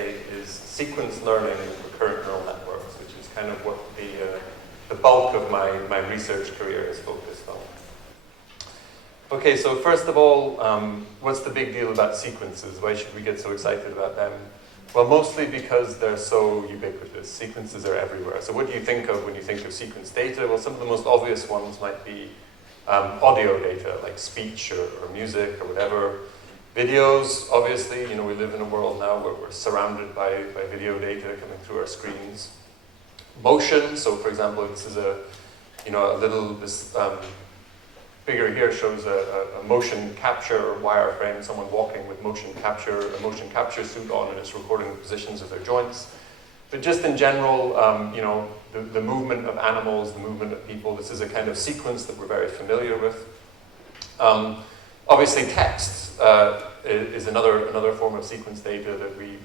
today is sequence learning with recurrent neural networks, which is kind of what the bulk of my research career is focused on. Okay, so first of all, what's the big deal about sequences? Why should we get so excited about them? Well, mostly because they're so ubiquitous. Sequences are everywhere. So what do you think of when you think of sequence data? Well, some of the most obvious ones might be audio data, like speech or music or whatever. Videos, obviously, you know, we live in a world now where we're surrounded by video data coming through our screens. Motion, so for example, this is this figure here shows a motion capture wireframe, someone walking with a motion capture suit on, and it's recording the positions of their joints. But just in general, you know, the movement of animals, the movement of people, this is a kind of sequence that we're very familiar with. Obviously, text is another form of sequence data that we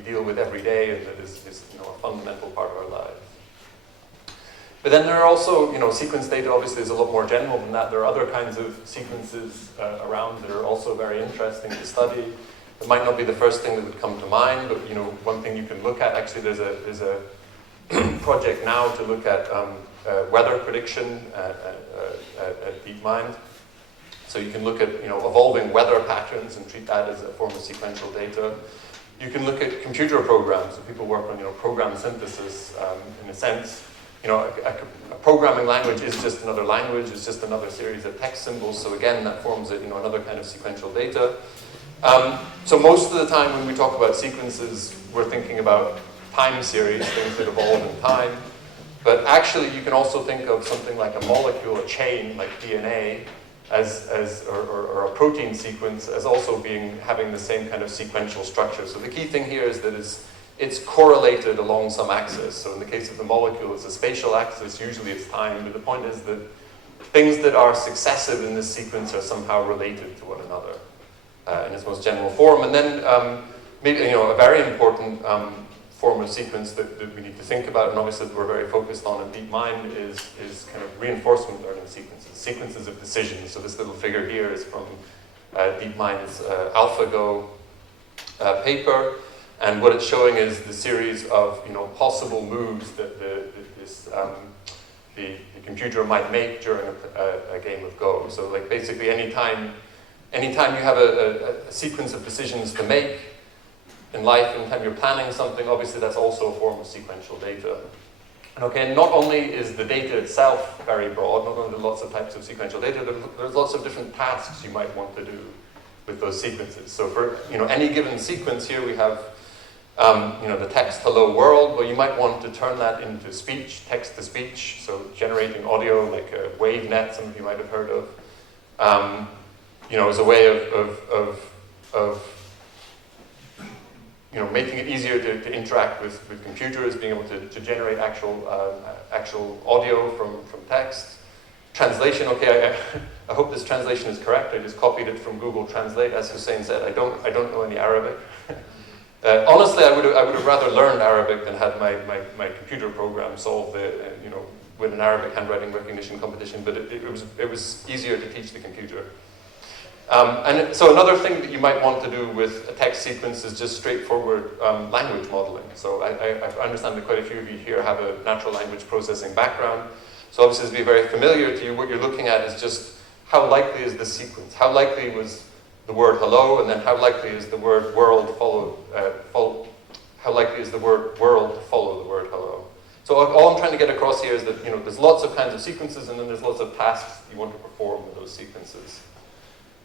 deal with every day, and that is you know, a fundamental part of our lives. But then there are also, you know, sequence data obviously is a lot more general than that. There are other kinds of sequences around that are also very interesting to study. It might not be the first thing that would come to mind, but you know, one thing you can look at, actually there's a project now to look at weather prediction at DeepMind. So you can look at, you know, evolving weather patterns and treat that as a form of sequential data. You can look at computer programs. So people work on, you know, program synthesis in a sense. You know, a programming language is just another language. It's just another series of text symbols. So again, that forms you know, another kind of sequential data. So most of the time when we talk about sequences, we're thinking about time series, things that evolve in time. But actually, you can also think of something like a molecule, a chain, like DNA, or a protein sequence as also having the same kind of sequential structure. So the key thing here is that it's correlated along some axis. So in the case of the molecule, it's a spatial axis, usually it's time, but the point is that things that are successive in this sequence are somehow related to one another in its most general form. And then maybe, you know, a very important form of sequence that we need to think about, and obviously that we're very focused on in DeepMind, is kind of reinforcement learning sequences of decisions. So this little figure here is from DeepMind's AlphaGo paper, and what it's showing is the series of, you know, possible moves that the computer might make during a game of Go. So like basically anytime you have a sequence of decisions to make in life, anytime you're planning something, obviously that's also a form of sequential data. And okay, not only is the data itself very broad, not only are there lots of types of sequential data, there's lots of different tasks you might want to do with those sequences. So for, you know, any given sequence here, we have you know, the text hello world. Well, you might want to turn that into speech, text to speech, so generating audio like a WaveNet, some of you might have heard of, you know, as a way of you know, making it easier to interact with computers, being able to generate actual audio from text. Translation, okay, I hope this translation is correct. I just copied it from Google Translate. As Hussein said, I don't know any Arabic. Honestly, I would have rather learned Arabic than had my computer program solve you know, with an Arabic handwriting recognition competition, but it was easier to teach the computer. And so another thing that you might want to do with a text sequence is just straightforward language modeling. So I understand that quite a few of you here have a natural language processing background. So obviously, this will be very familiar to you. What you're looking at is just how likely is this sequence? How likely was the word hello, and then how likely is the word world how likely is the word world to follow the word hello? So all I'm trying to get across here is that, you know, there's lots of kinds of sequences, and then there's lots of tasks you want to perform with those sequences.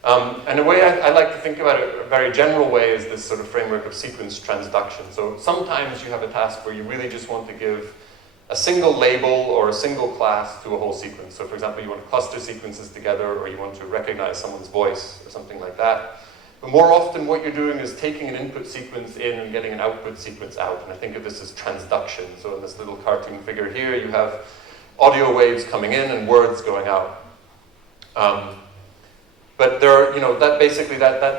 And a way I like to think about it, a very general way, is this sort of framework of sequence transduction. So sometimes you have a task where you really just want to give a single label or a single class to a whole sequence. So for example, you want to cluster sequences together, or you want to recognize someone's voice or something like that. But more often what you're doing is taking an input sequence in and getting an output sequence out. And I think of this as transduction. So in this little cartoon figure here, you have audio waves coming in and words going out. But there are, you know, that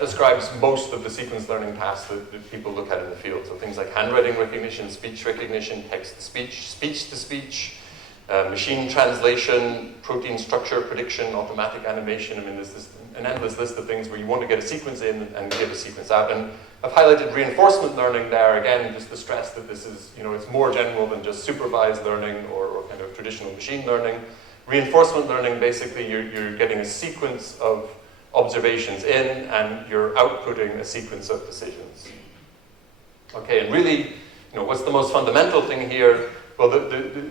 describes most of the sequence learning tasks that people look at in the field. So things like handwriting recognition, speech recognition, text to speech, speech to speech, machine translation, protein structure prediction, automatic animation. I mean, there's this an endless list of things where you want to get a sequence in and give a sequence out. And I've highlighted reinforcement learning there, again, just to stress that this is, it's more general than just supervised learning or kind of traditional machine learning. Reinforcement learning, basically, you're getting a sequence of observations in, and you're outputting a sequence of decisions. Okay, and really, what's the most fundamental thing here? Well, the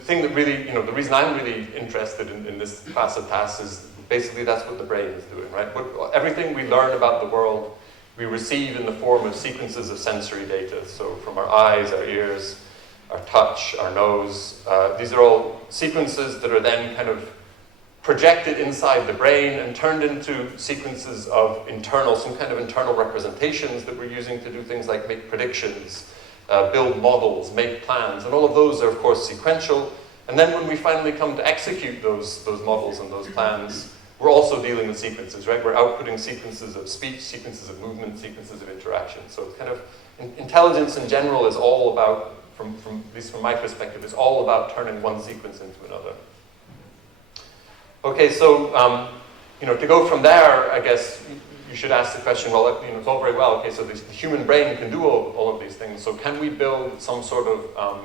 thing that really, the reason I'm really interested in this class of tasks is basically that's what the brain is doing, right? Everything we learn about the world, we receive in the form of sequences of sensory data. So from our eyes, our ears, our touch, our nose. These are all sequences that are then kind of projected inside the brain and turned into sequences of some kind of internal representations that we're using to do things like make predictions, build models, make plans, and all of those are, of course, sequential. And then when we finally come to execute those models and those plans, we're also dealing with sequences, right? We're outputting sequences of speech, sequences of movement, sequences of interaction. So it's kind of, intelligence in general is all about, at least from my perspective, is all about turning one sequence into another. Okay, so, to go from there, I guess you should ask the question, well, it's all very well, okay, so the human brain can do all of these things, so can we build some sort of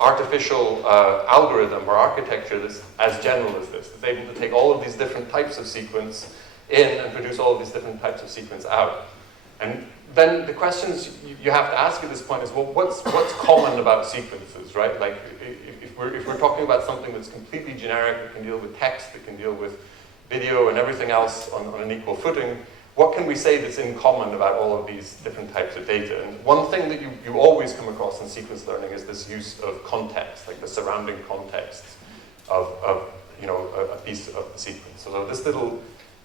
artificial algorithm or architecture that's as general as this, that's able to take all of these different types of sequence in and produce all of these different types of sequence out? And then the questions you have to ask at this point is, well, what's common about sequences, right? Like, if we're talking about something that's completely generic, that can deal with text, that can deal with video and everything else on an equal footing, what can we say that's in common about all of these different types of data? And one thing that you always come across in sequence learning is this use of context, like the surrounding context of a piece of the sequence. So this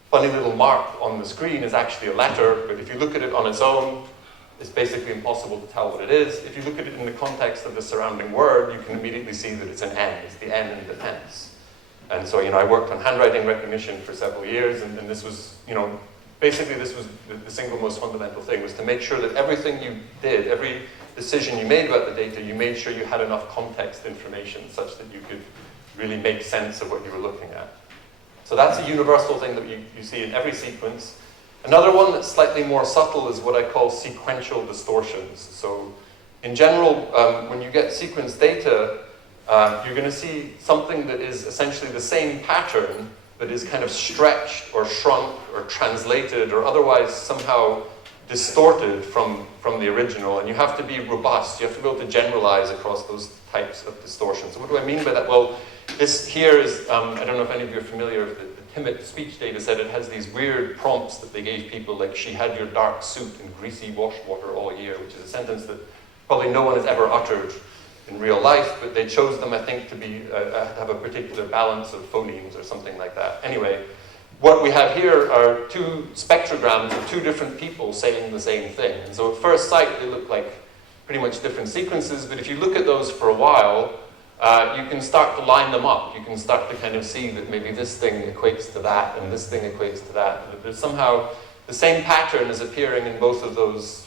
funny little mark on the screen is actually a letter, but if you look at it on its own, it's basically impossible to tell what it is. If you look at it in the context of the surrounding word, you can immediately see that it's an N. It's the N in the tense. And so, I worked on handwriting recognition for several years, and this was, basically this was the single most fundamental thing, was to make sure that everything you did, every decision you made about the data, you made sure you had enough context information such that you could really make sense of what you were looking at. So that's a universal thing that you see in every sequence. Another one that's slightly more subtle is what I call sequential distortions. So in general, when you get sequence data, you're going to see something that is essentially the same pattern that is kind of stretched or shrunk or translated or otherwise somehow distorted from the original. And you have to be robust. You have to be able to generalize across those types of distortions. So what do I mean by that? Well, this here is, I don't know if any of you are familiar with the Timid speech data set. It has these weird prompts that they gave people, like, she had your dark suit and greasy wash water all year, which is a sentence that probably no one has ever uttered in real life, but they chose them, I think, to be have a particular balance of phonemes or something like that. Anyway, what we have here are two spectrograms of two different people saying the same thing. And so at first sight, they look like pretty much different sequences, but if you look at those for a while, you can start to line them up. You can start to kind of see that maybe this thing equates to that and this thing equates to that. But there's somehow the same pattern is appearing in both of those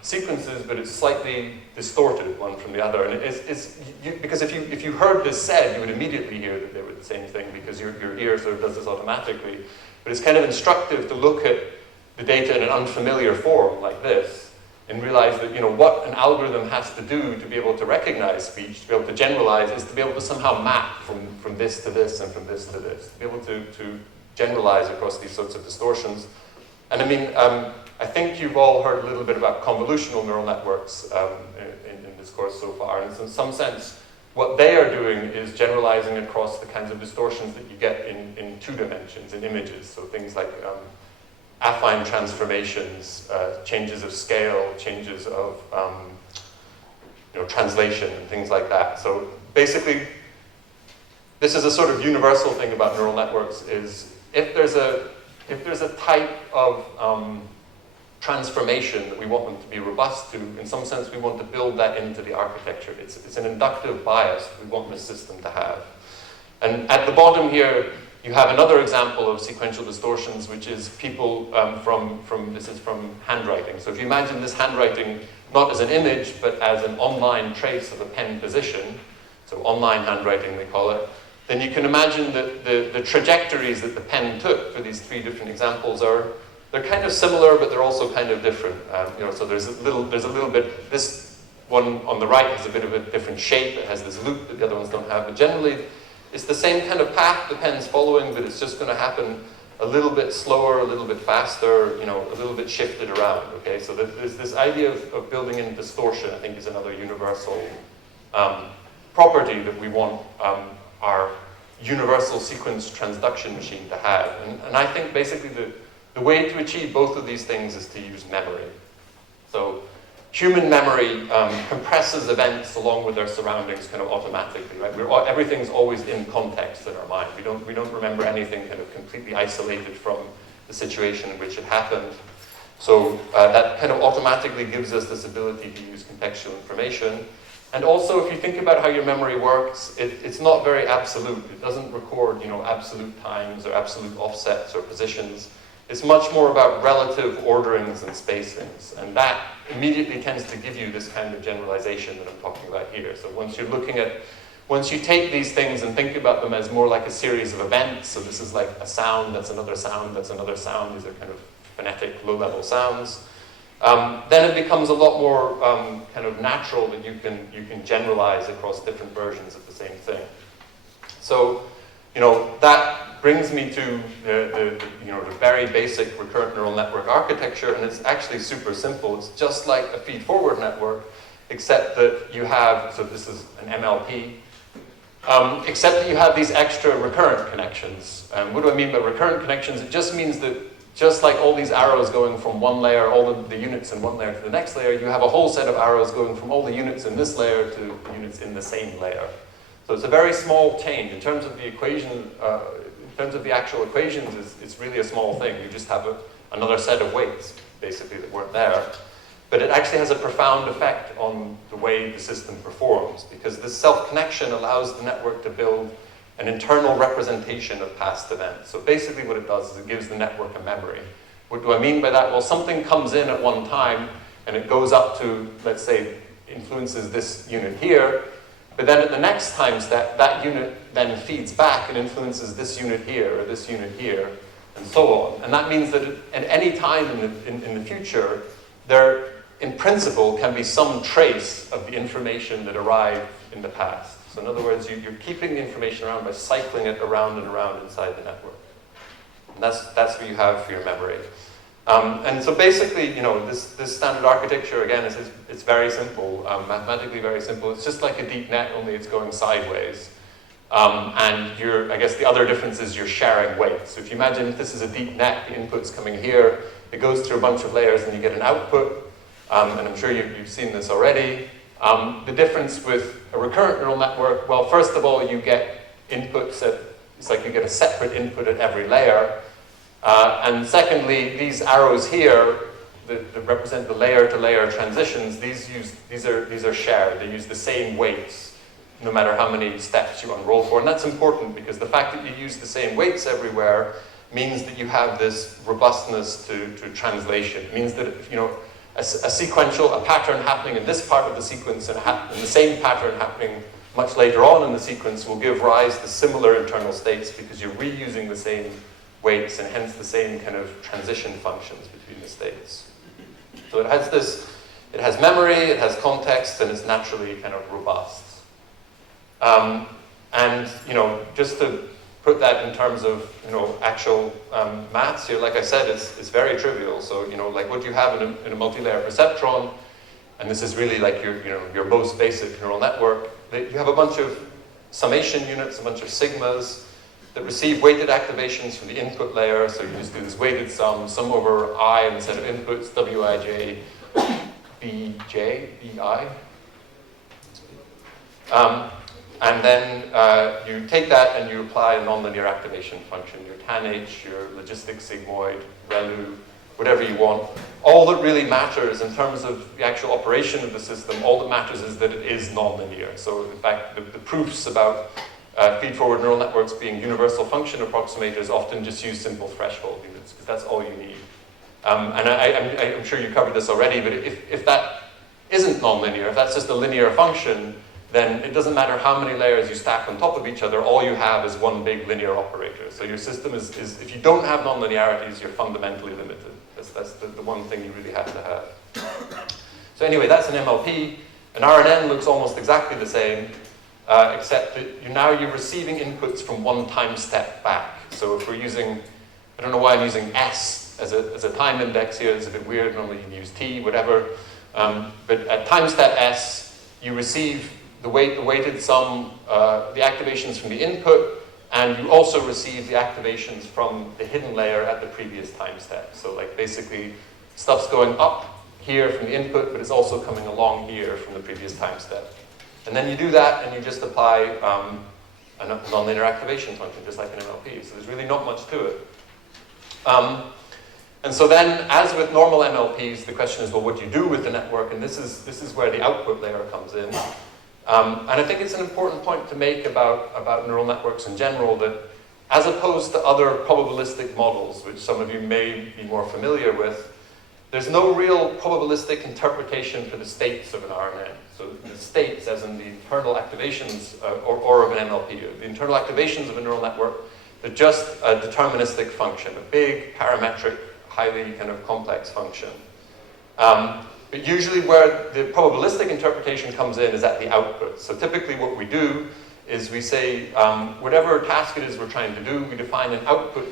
sequences, but it's slightly distorted one from the other. And because if you heard this said, you would immediately hear that they were the same thing because your ear sort of does this automatically. But it's kind of instructive to look at the data in an unfamiliar form like this and realize that, what an algorithm has to do to be able to recognize speech, to be able to generalize, is to be able to somehow map from this to this and from this to this, to be able to generalize across these sorts of distortions. And I mean, I think you've all heard a little bit about convolutional neural networks in this course so far, and in some sense, what they are doing is generalizing across the kinds of distortions that you get in 2 dimensions, in images, so things like affine transformations, changes of scale, changes of translation, and things like that. So basically, this is a sort of universal thing about neural networks, is if there's a type of transformation that we want them to be robust to, in some sense we want to build that into the architecture. It's an inductive bias we want the system to have. And at the bottom here, you have another example of sequential distortions, which is people this is from handwriting. So if you imagine this handwriting not as an image, but as an online trace of a pen position, so online handwriting they call it, then you can imagine that the trajectories that the pen took for these 3 different examples they're kind of similar, but they're also kind of different. So there's a little bit, this one on the right has a bit of a different shape. It has this loop that the other ones don't have, but generally it's the same kind of path the pen's following, but it's just going to happen a little bit slower, a little bit faster, a little bit shifted around, okay? So there's this idea of building in distortion, I think, is another universal property that we want our universal sequence transduction machine to have. And I think basically the way to achieve both of these things is to use memory. So human memory compresses events along with their surroundings kind of automatically, right? Everything's always in context in our mind. We don't remember anything kind of completely isolated from the situation in which it happened. So that kind of automatically gives us this ability to use contextual information. And also, if you think about how your memory works, it's not very absolute. It doesn't record, absolute times or absolute offsets or positions. It's much more about relative orderings and spacings. And that immediately tends to give you this kind of generalization that I'm talking about here. So once you take these things and think about them as more like a series of events, so this is like a sound, that's another sound, that's another sound, these are kind of phonetic, low-level sounds, then it becomes a lot more kind of natural that you can generalize across different versions of the same thing. So, that brings me to the very basic recurrent neural network architecture, and it's actually super simple. It's just like a feed-forward network, except that you have, so this is an MLP, except that you have these extra recurrent connections. What do I mean by recurrent connections? It just means that just like all these arrows going from one layer, all the units in one layer to the next layer, you have a whole set of arrows going from all the units in this layer to units in the same layer. So it's a very small change. In terms of the equation, in terms of the actual equations, it's really a small thing. You just have another set of weights, basically, that weren't there. But it actually has a profound effect on the way the system performs, because this self-connection allows the network to build an internal representation of past events. So basically what it does is it gives the network a memory. What do I mean by that? Well, something comes in at one time, and it goes up to, let's say, influences this unit here, but then at the next time step, that unit then feeds back and influences this unit here, or this unit here, and so on. And that means that at any time in the future, there, in principle, can be some trace of the information that arrived in the past. So in other words, you're keeping the information around by cycling it around and around inside the network. And that's what you have for your memory. And so basically, this standard architecture, again, it's very simple, mathematically very simple. It's just like a deep net, only it's going sideways. And I guess the other difference is you're sharing weight. So if you imagine if this is a deep net, the input's coming here, it goes through a bunch of layers and you get an output. And I'm sure you've seen this already. The difference with a recurrent neural network, well, first of all, you get inputs it's like you get a separate input at every layer. And secondly, these arrows here that represent the layer-to-layer transitions, these are shared. They use the same weights, no matter how many steps you unroll for. And that's important because the fact that you use the same weights everywhere means that you have this robustness to translation. It means that a pattern happening in this part of the sequence and the same pattern happening much later on in the sequence will give rise to similar internal states because you're reusing the same weights and hence the same kind of transition functions between the states. So it has memory, it has context, and it's naturally kind of robust. And just to put that in terms of actual maths here, like I said, it's very trivial. So like what you have in a multi-layer perceptron, and this is really like your most basic neural network. You have a bunch of summation units, a bunch of sigmas that receive weighted activations from the input layer. So you just do this weighted sum over I and the set of inputs, Wij, Bj, Bi. And then you take that and you apply a nonlinear activation function, your tanh, your logistic sigmoid, ReLU, whatever you want. All that really matters in terms of the actual operation of the system, all that matters is that it is nonlinear. So in fact, the proofs about feed-forward neural networks being universal function approximators often just use simple threshold units, because that's all you need. And I'm sure you covered this already, but if that isn't nonlinear, if that's just a linear function, then it doesn't matter how many layers you stack on top of each other, all you have is one big linear operator. So your system is if you don't have nonlinearities, you're fundamentally limited. That's the one thing you really have to have. So anyway, that's an MLP. An RNN looks almost exactly the same, except that now you're receiving inputs from one time step back. So if we're using, I don't know why I'm using S as a time index here, it's a bit weird, normally you can use T, whatever. But at time step S, you receive the weighted sum, the activations from the input, and you also receive the activations from the hidden layer at the previous time step. So like basically, stuff's going up here from the input, but it's also coming along here from the previous time step. And then you do that, and you just apply a nonlinear activation function, just like an MLP. So there's really not much to it. And so then, as with normal MLPs, the question is, well, what do you do with the network? And this is where the output layer comes in. And I think it's an important point to make about neural networks in general, that as opposed to other probabilistic models, which some of you may be more familiar with, there's no real probabilistic interpretation for the states of an RNN. So the states, as in the internal activations, or of an MLP, the internal activations of a neural network, they're just a deterministic function, a big parametric, highly kind of complex function. But usually where the probabilistic interpretation comes in is at the output. So typically what we do is we say, whatever task it is we're trying to do, we define an output,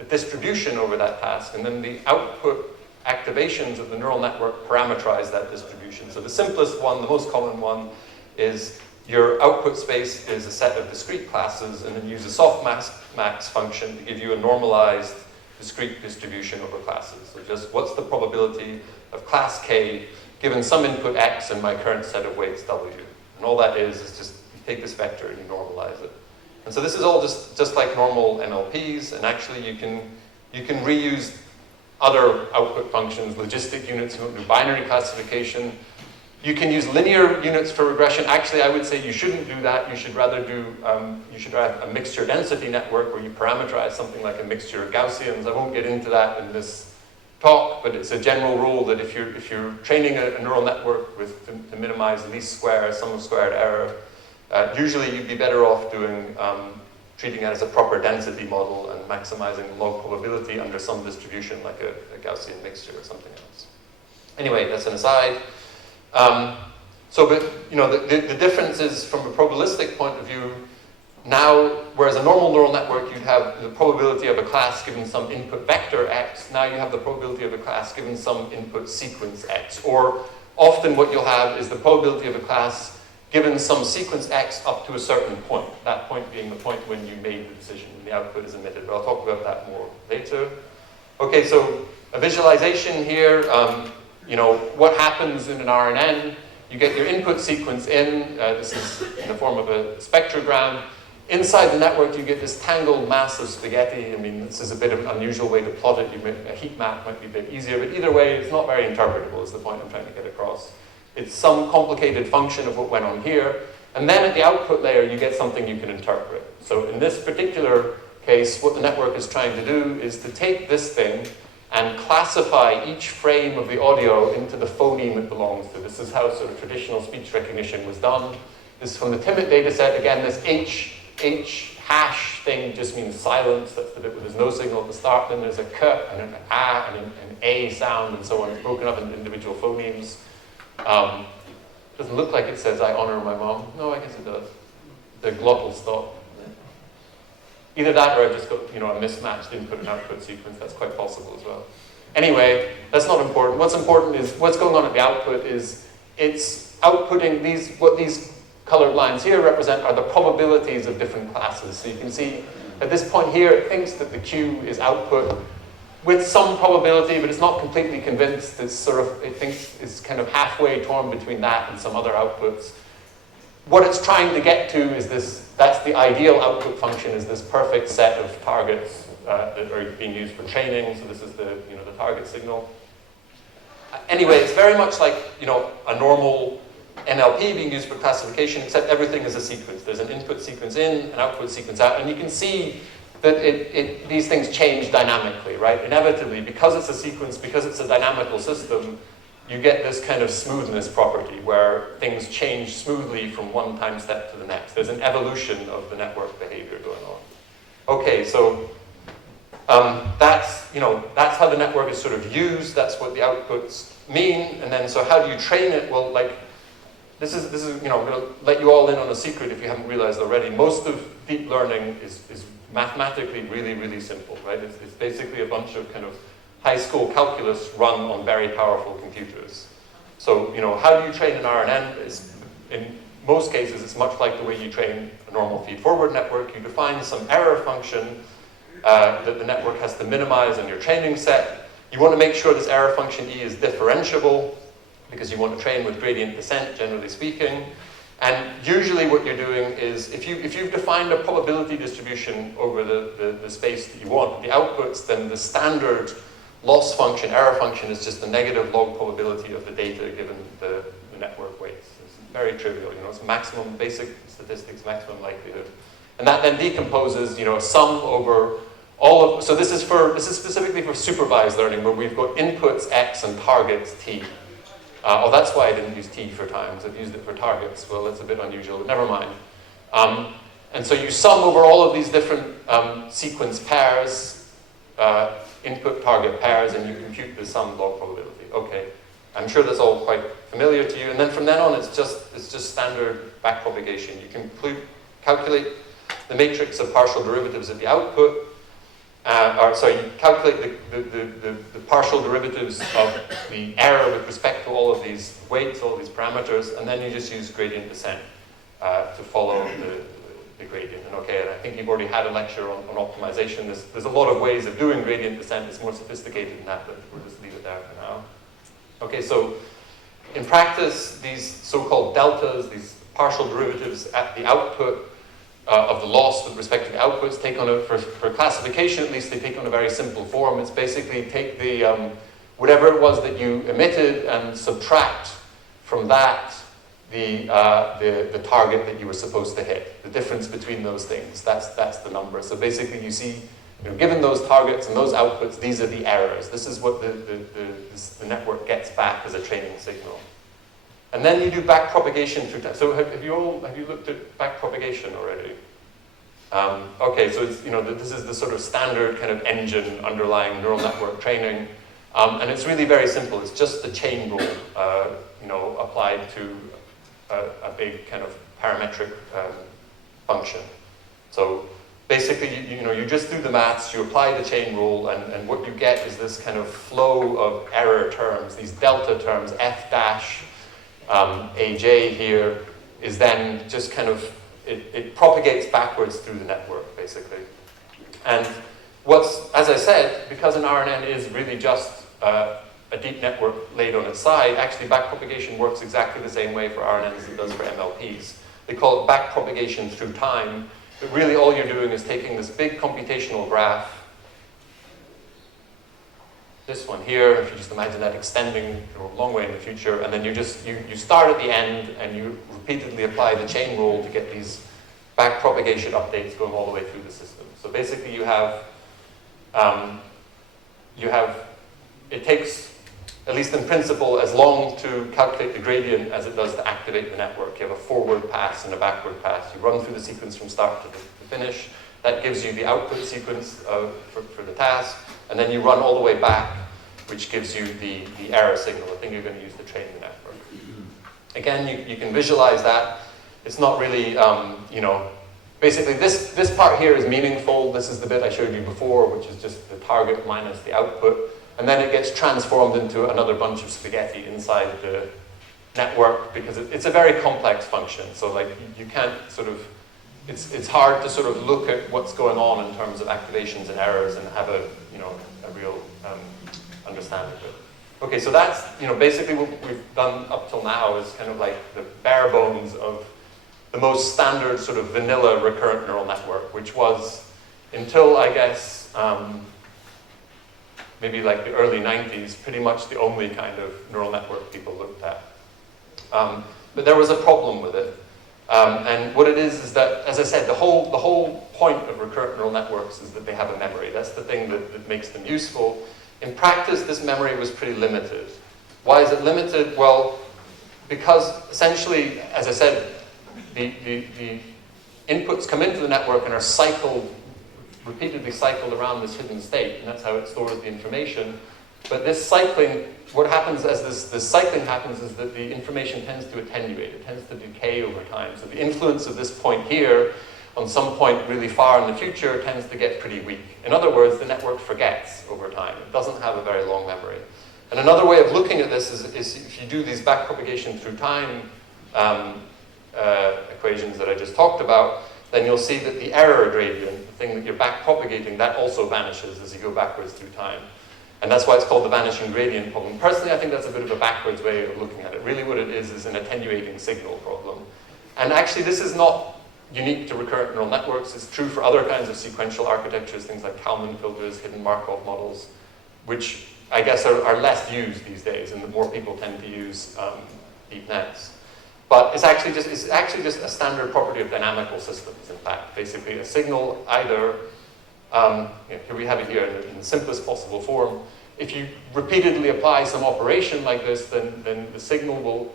a distribution over that task, and then the output activations of the neural network parameterize that distribution. So the simplest one, the most common one, is your output space is a set of discrete classes, and then use a softmax function to give you a normalized discrete distribution over classes. So just what's the probability of class K given some input X and my current set of weights W. And all that is just you take this vector and you normalize it. And so this is all just like normal MLPs, and actually you can reuse other output functions, logistic units, you do binary classification. You can use linear units for regression. Actually, I would say you shouldn't do that. You should rather do, you should have a mixture density network where you parameterize something like a mixture of Gaussians. I won't get into that in this talk, but it's a general rule that if you're training a neural network to minimize least square, sum of squared error, usually you'd be better off doing treating it as a proper density model and maximizing log probability under some distribution like a Gaussian mixture or something else. Anyway, that's an aside. But you know, the difference is from a probabilistic point of view. Now, whereas a normal neural network, you'd have the probability of a class given some input vector X. Now you have the probability of a class given some input sequence X. Or often what you'll have is the probability of a class given some sequence X up to a certain point. That point being the point when you made the decision, when the output is emitted. But I'll talk about that more later. Okay, so a visualization here. You know, what happens in an RNN? You get your input sequence in. This is in the form of a spectrogram. Inside the network, you get this tangled mass of spaghetti. I mean, this is a bit of an unusual way to plot it. A heat map might be a bit easier, but either way, it's not very interpretable is the point I'm trying to get across. It's some complicated function of what went on here. And then at the output layer, you get something you can interpret. So in this particular case, what the network is trying to do is to take this thing and classify each frame of the audio into the phoneme it belongs to. This is how sort of traditional speech recognition was done. This is from the Timmett data set. Again, this H hash thing just means silence. That's the bit where there's no signal at the start. Then there's a K and an A and an A sound and so on. It's broken up into individual phonemes. Doesn't look like it says, I honor my mom. No, I guess it does. The glottal stop. Either that or I've just got, you know, a mismatched input and output sequence. That's quite possible as well. Anyway, that's not important. What's important is what's going on at the output is it's outputting these, what these colored lines here represent are the probabilities of different classes. So you can see at this point here, it thinks that the Q is output with some probability, but it's not completely convinced. It's sort of, it thinks it's kind of halfway torn between that and some other outputs. What it's trying to get to is this, that's the ideal output function, is this perfect set of targets that are being used for training. So this is the, you know, the target signal. Anyway, it's very much like, you know, a normal NLP being used for classification, except everything is a sequence. There's an input sequence in, an output sequence out, and you can see that these things change dynamically, right? Inevitably, because it's a sequence, because it's a dynamical system, you get this kind of smoothness property where things change smoothly from one time step to the next. There's an evolution of the network behavior going on. Okay, so that's how the network is sort of used. That's what the outputs mean. And then, so how do you train it? Well, like, this is I'm going to let you all in on a secret if you haven't realized already. Most of deep learning is mathematically really, really simple, right? It's basically a bunch of kind of high school calculus run on very powerful computers. So, how do you train an RNN? In most cases, it's much like the way you train a normal feed-forward network. You define some error function that the network has to minimize in your training set. You want to make sure this error function E is differentiable because you want to train with gradient descent, generally speaking. And usually what you're doing is, if you've defined a probability distribution over the space that you want, the outputs, then the standard loss function, error function, is just the negative log probability of the data given the network weights. It's very trivial, it's maximum, basic statistics, maximum likelihood. And that then decomposes, sum over all of, so this is specifically for supervised learning, where we've got inputs X and targets T. That's why I didn't use T for times. I've used it for targets. Well, that's a bit unusual, but never mind. And so you sum over all of these different sequence pairs, input target pairs, and you compute the sum log probability. Okay, I'm sure that's all quite familiar to you. And then from then on, it's just standard backpropagation. You can calculate the matrix of partial derivatives at the output. You calculate the partial derivatives of the error with respect to all of these weights, all these parameters, and then you just use gradient descent to follow the gradient. And I think you've already had a lecture on optimization. There's a lot of ways of doing gradient descent. It's more sophisticated than that, but we'll just leave it there for now. Okay, so in practice, these so-called deltas, these partial derivatives at the output of the loss with respect to the outputs, take on for classification at least, they take on a very simple form. It's basically take the whatever it was that you emitted and subtract from that the target that you were supposed to hit. The difference between those things, that's the number. So basically you see, given those targets and those outputs, these are the errors. This is what the network gets back as a training signal. And then you do backpropagation through time. So have you looked at backpropagation already? Okay, so it's, this is the sort of standard kind of engine underlying neural network training. And it's really very simple. It's just the chain rule, applied to a big kind of parametric function. So basically, you just do the maths, you apply the chain rule, and what you get is this kind of flow of error terms, these delta terms, F dash, AJ here, is then just kind of, it propagates backwards through the network, basically. And as I said, because an RNN is really just a deep network laid on its side, actually backpropagation works exactly the same way for RNNs as it does for MLPs. They call it backpropagation through time, but really all you're doing is taking this big computational graph, this one here, if you just imagine that extending a long way in the future, and then you start at the end and you repeatedly apply the chain rule to get these backpropagation updates going all the way through the system. So basically you have, it takes, at least in principle, as long to calculate the gradient as it does to activate the network. You have a forward pass and a backward pass. You run through the sequence from start to finish. That gives you the output sequence for the task. And then you run all the way back, which gives you the error signal, the thing you're going to use to train the network. Again, you can visualize that. It's not really, basically this part here is meaningful. This is the bit I showed you before, which is just the target minus the output. And then it gets transformed into another bunch of spaghetti inside the network because it's a very complex function. So like you can't sort of, it's hard to sort of look at what's going on in terms of activations and errors and have a real understanding of it. Okay, so that's, basically what we've done up till now is kind of like the bare bones of the most standard sort of vanilla recurrent neural network, which was until, I guess, maybe like the early 90s, pretty much the only kind of neural network people looked at. But there was a problem with it. And what it is that, as I said, the whole point of recurrent neural networks is that they have a memory. That's the thing that makes them useful. In practice, this memory was pretty limited. Why is it limited? Well, because essentially, as I said, the inputs come into the network and are cycled, repeatedly cycled around this hidden state, and that's how it stores the information. But this cycling, what happens as this cycling happens is that the information tends to attenuate, it tends to decay over time. So the influence of this point here on some point really far in the future tends to get pretty weak. In other words, the network forgets over time. It doesn't have a very long memory. And another way of looking at this is if you do these backpropagation through time equations that I just talked about, then you'll see that the error gradient, the thing that you're backpropagating, that also vanishes as you go backwards through time. And that's why it's called the vanishing gradient problem. Personally, I think that's a bit of a backwards way of looking at it. Really what it is an attenuating signal problem. And actually, this is not unique to recurrent neural networks. It's true for other kinds of sequential architectures, things like Kalman filters, hidden Markov models, which I guess are less used these days, and more people tend to use deep nets. But it's actually just a standard property of dynamical systems, in fact. Basically, a signal either, here we have it here in the simplest possible form. If you repeatedly apply some operation like this, then the signal will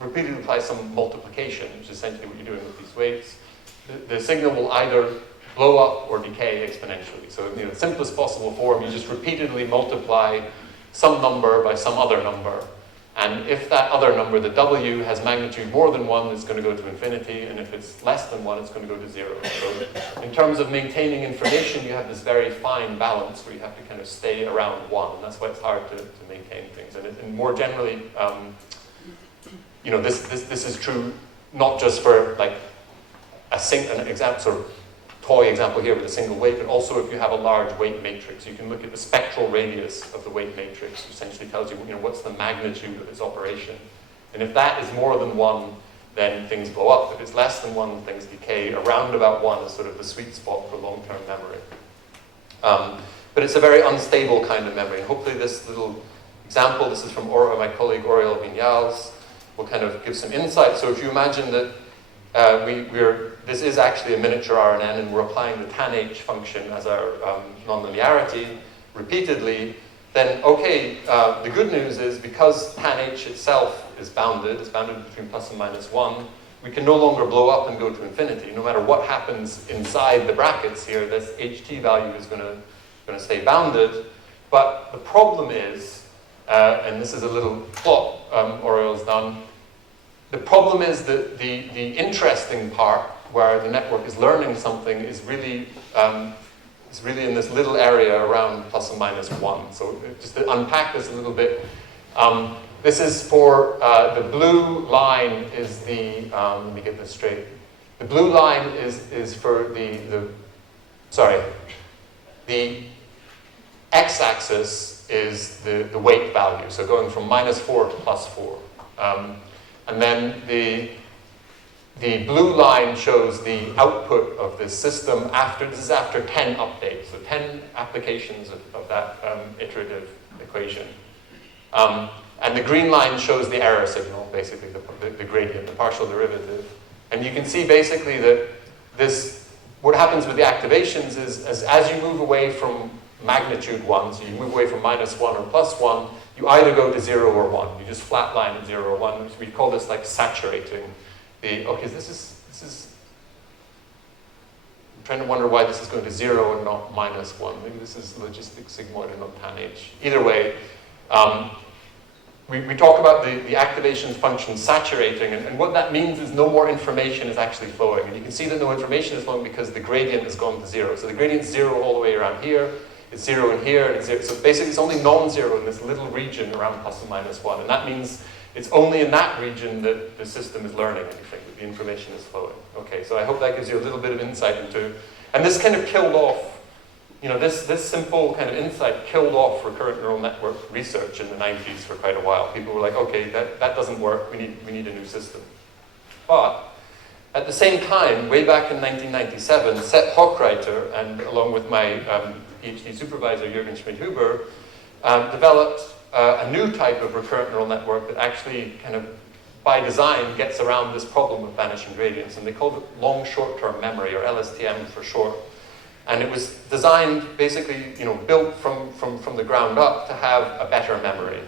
repeatedly apply some multiplication, which is essentially what you're doing with these weights. The signal will either blow up or decay exponentially. So in the simplest possible form, you just repeatedly multiply some number by some other number. And if that other number, the W, has magnitude more than 1, it's going to go to infinity. And if it's less than 1, it's going to go to 0. So in terms of maintaining information, you have this very fine balance where you have to kind of stay around 1. And that's why it's hard to maintain things. And more generally, this is true not just for like an example, sort of toy example here with a single weight, but also if you have a large weight matrix, you can look at the spectral radius of the weight matrix, which essentially tells you, what's the magnitude of its operation. And if that is more than 1, then things blow up. If it's less than 1, things decay. Around about 1 is sort of the sweet spot for long-term memory. But it's a very unstable kind of memory. And hopefully this little example, this is from my colleague Oriol Vinyals, will kind of give some insight. So if you imagine that this is actually a miniature RNN, and we're applying the tanh function as our nonlinearity repeatedly, then okay, the good news is because tanh itself is bounded, it's bounded between plus and minus 1, we can no longer blow up and go to infinity. No matter what happens inside the brackets here, this ht value is going to stay bounded. But the problem is, and this is a little plot Oriol's done, the problem is that the interesting part where the network is learning something is really in this little area around plus and minus 1. So just to unpack this a little bit, this is for the blue line is the, let me get this straight. The blue line is for the x-axis is the weight value, so going from minus 4 to plus 4. And then the blue line shows the output of this system this is after 10 updates, so 10 applications of that iterative equation. And the green line shows the error signal, basically the gradient, the partial derivative. And you can see basically that what happens with the activations is as you move away from magnitude 1, so you move away from minus 1 or plus 1, you either go to 0 or 1. You just flatline at 0 or 1. We call this like saturating this is, I'm trying to wonder why this is going to 0 and not minus 1. Maybe this is logistic sigmoid and not tanh. Either way, we talk about the activation function saturating, and what that means is no more information is actually flowing. And you can see that no information is flowing because the gradient has gone to 0. So the gradient's 0 all the way around here. It's 0 in here, and it's 0. So basically it's only non-zero in this little region around plus and minus 1. And that means it's only in that region that the system is learning anything, that the information is flowing. Okay, so I hope that gives you a little bit of insight into, and this kind of killed off, this simple kind of insight killed off recurrent neural network research in the 90s for quite a while. People were like, okay, that doesn't work, we need a new system. But at the same time, way back in 1997, Sepp Hochreiter, and along with my PhD supervisor, Jürgen Schmid-Huber, developed a new type of recurrent neural network that actually kind of, by design, gets around this problem of vanishing gradients. And they called it long short-term memory, or LSTM for short. And it was designed, basically, built from the ground up to have a better memory.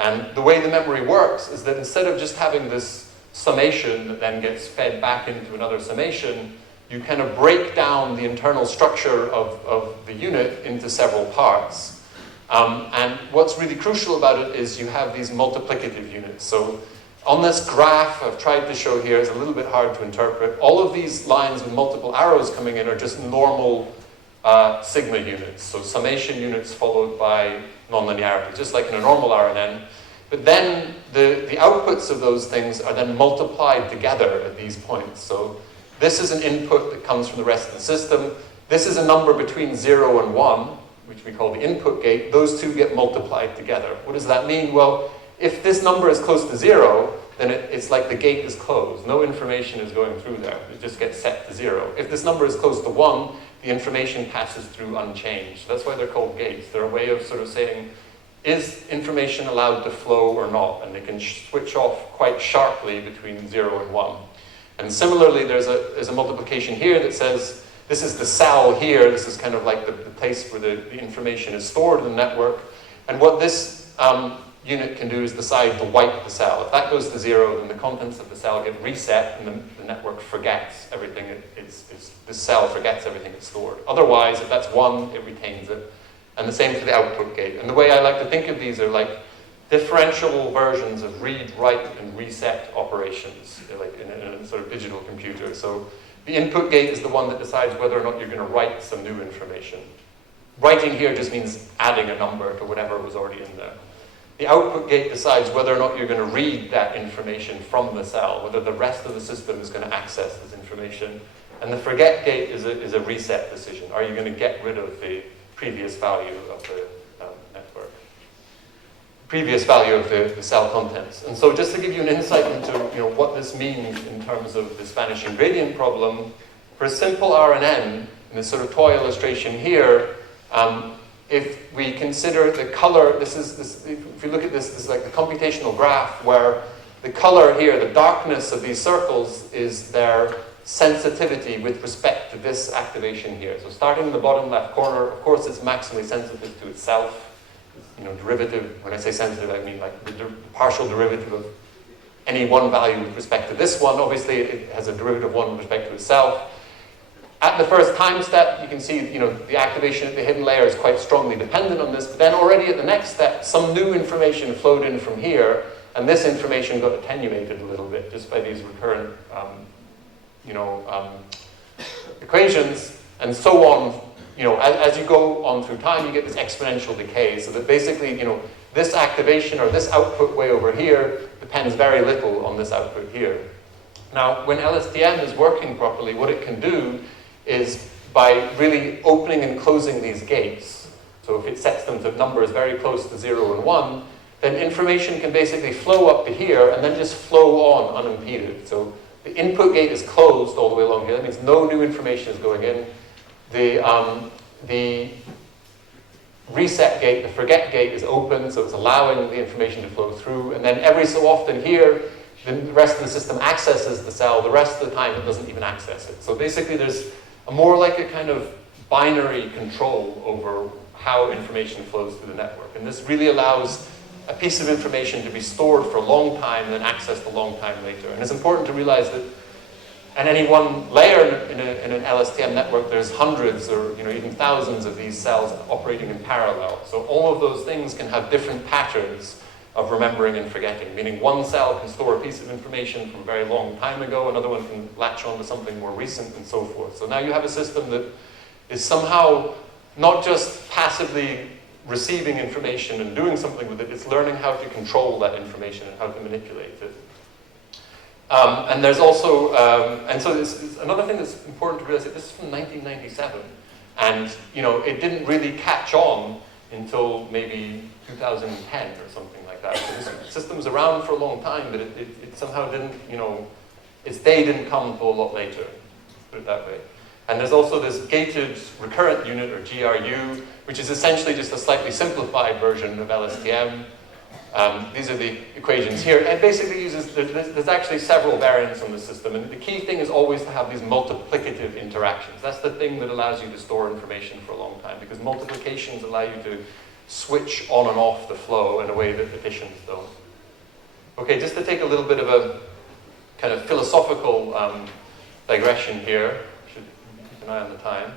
And the way the memory works is that instead of just having this summation that then gets fed back into another summation, you kind of break down the internal structure of the unit into several parts. And what's really crucial about it is you have these multiplicative units. So on this graph I've tried to show here, it's a little bit hard to interpret. All of these lines with multiple arrows coming in are just normal sigma units. So summation units followed by nonlinearity, just like in a normal RNN. But then the outputs of those things are then multiplied together at these points. So this is an input that comes from the rest of the system. This is a number between 0 and 1, which we call the input gate. Those two get multiplied together. What does that mean? Well, if this number is close to 0, then it's like the gate is closed. No information is going through there. It just gets set to 0. If this number is close to 1, the information passes through unchanged. That's why they're called gates. They're a way of sort of saying, is information allowed to flow or not? And they can switch off quite sharply between 0 and 1. And similarly, there's a multiplication here that says, this is the cell here. This is kind of like the place where the information is stored in the network. And what this unit can do is decide to wipe the cell. If that goes to 0, then the contents of the cell get reset and the network forgets everything. The cell forgets everything it's stored. Otherwise, if that's 1, it retains it. And the same for the output gate. And the way I like to think of these are like differential versions of read, write, and reset operations, like in a sort of digital computer. So the input gate is the one that decides whether or not you're going to write some new information. Writing here just means adding a number to whatever was already in there. The output gate decides whether or not you're going to read that information from the cell, whether the rest of the system is going to access this information. And the forget gate is a reset decision. Are you going to get rid of the previous value of the network? Previous value of the cell contents. And so just to give you an insight into what this means in terms of this vanishing gradient problem, for a simple RNN, in this sort of toy illustration here, if we consider the color, if you look at this is like the computational graph where the color here, the darkness of these circles is their sensitivity with respect to this activation here. So starting in the bottom left corner, of course it's maximally sensitive to itself. Derivative, when I say sensitive, I mean like the partial derivative of any one value with respect to this one. Obviously, it has a derivative of 1 with respect to itself. At the first time step, you can see, the activation at the hidden layer is quite strongly dependent on this. But then already at the next step, some new information flowed in from here, and this information got attenuated a little bit just by these recurrent, equations, and so on. As you go on through time, you get this exponential decay. So that basically, this activation or this output way over here depends very little on this output here. Now, when LSTM is working properly, what it can do is by really opening and closing these gates. So if it sets them to numbers very close to 0 and 1, then information can basically flow up to here and then just flow on unimpeded. So the input gate is closed all the way along here. That means no new information is going in. The reset gate, the forget gate is open, so it's allowing the information to flow through. And then every so often here, the rest of the system accesses the cell. The rest of the time, it doesn't even access it. So basically, there's more like a kind of binary control over how information flows through the network. And this really allows a piece of information to be stored for a long time and then accessed a long time later. And it's important to realize that at any one layer in an LSTM network, there's hundreds or even thousands of these cells operating in parallel. So all of those things can have different patterns of remembering and forgetting, meaning one cell can store a piece of information from a very long time ago, another one can latch on to something more recent, and so forth. So now you have a system that is somehow not just passively receiving information and doing something with it, it's learning how to control that information and how to manipulate it. And there's also, and so this is another thing that's important to realize that this is from 1997, and it didn't really catch on until maybe 2010 or something like that. So this system's around for a long time, but it somehow didn't, its day didn't come until a lot later, put it that way. And there's also this gated recurrent unit, or GRU, which is essentially just a slightly simplified version of LSTM. These are the equations here. It basically uses, there's actually several variants on the system, and the key thing is always to have these multiplicative interactions. That's the thing that allows you to store information for a long time, because multiplications allow you to switch on and off the flow in a way that additions don't. Okay, just to take a little bit of a kind of philosophical digression here, should keep an eye on the time.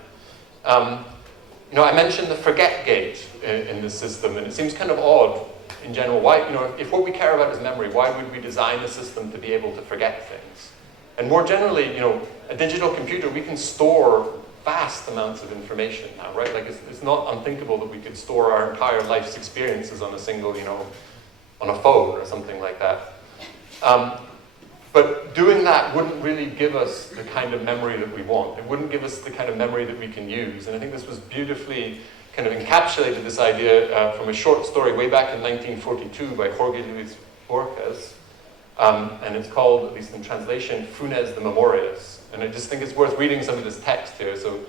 You know, I mentioned the forget gate in this system, and it seems kind of odd in general. Why, you know, if what we care about is memory, why would we design a system to be able to forget things? And more generally, you know, a digital computer, we can store vast amounts of information now, right? Like it's not unthinkable that we could store our entire life's experiences on a single, you know, on a phone or something like that. But doing that wouldn't really give us the kind of memory that we want. It wouldn't give us the kind of memory that we can use. And I think this was beautifully kind of encapsulated, this idea from a short story way back in 1942 by Jorge Luis Borges. And it's called, at least in translation, Funes the Memorious. And I just think it's worth reading some of this text here. So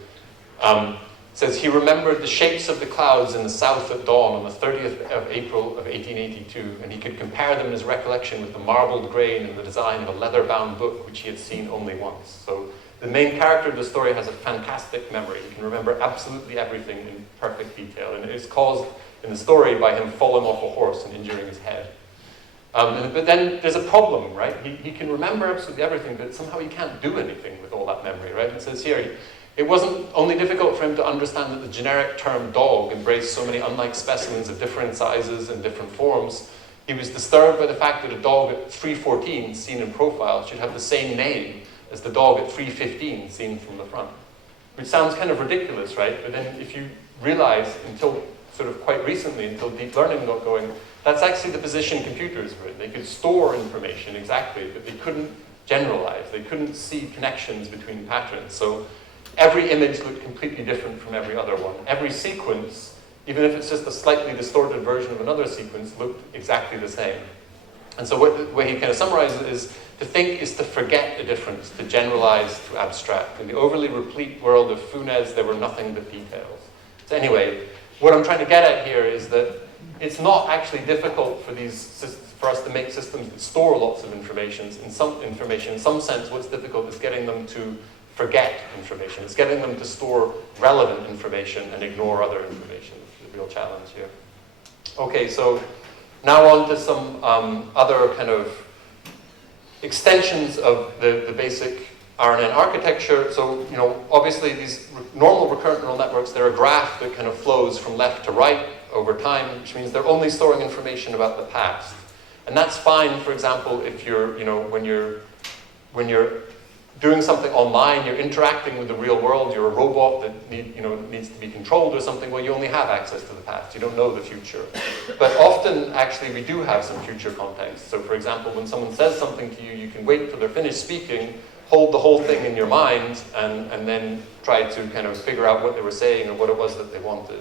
it says, he remembered the shapes of the clouds in the south at dawn on the 30th of April of 1882, and he could compare them in his recollection with the marbled grain in the design of a leather-bound book which he had seen only once. So the main character of the story has a fantastic memory. He can remember absolutely everything in perfect detail, and it is caused in the story by him falling off a horse and injuring his head. But then there's a problem, right? He can remember absolutely everything, but somehow he can't do anything with all that memory, right? It says here, it wasn't only difficult for him to understand that the generic term dog embraced so many unlike specimens of different sizes and different forms. He was disturbed by the fact that a dog at 314, seen in profile, should have the same name as the dog at 315, seen from the front. Which sounds kind of ridiculous, right? But then if you realize, until sort of quite recently, until deep learning got going, that's actually the position computers were in. They could store information exactly, but they couldn't generalize. They couldn't see connections between patterns. So every image looked completely different from every other one. Every sequence, even if it's just a slightly distorted version of another sequence, looked exactly the same. And so what the way he kind of summarizes it is, to think is to forget a difference, to generalize, to abstract. In the overly replete world of Funes, there were nothing but details. So anyway, what I'm trying to get at here is that it's not actually difficult for us to make systems that store lots of information. In some sense, what's difficult is getting them to forget information. It's getting them to store relevant information and ignore other information. It's the real challenge here. Okay, so now on to some other kind of extensions of the basic RNN architecture. So, you know, obviously these normal recurrent neural networks, they're a graph that kind of flows from left to right over time, which means they're only storing information about the past. And that's fine, for example, if you're, you know, when you're doing something online, you're interacting with the real world, you're a robot that needs to be controlled or something, well, you only have access to the past. You don't know the future. But often, actually, we do have some future context. So, for example, when someone says something to you, you can wait till they're finished speaking, hold the whole thing in your mind, and then try to kind of figure out what they were saying or what it was that they wanted.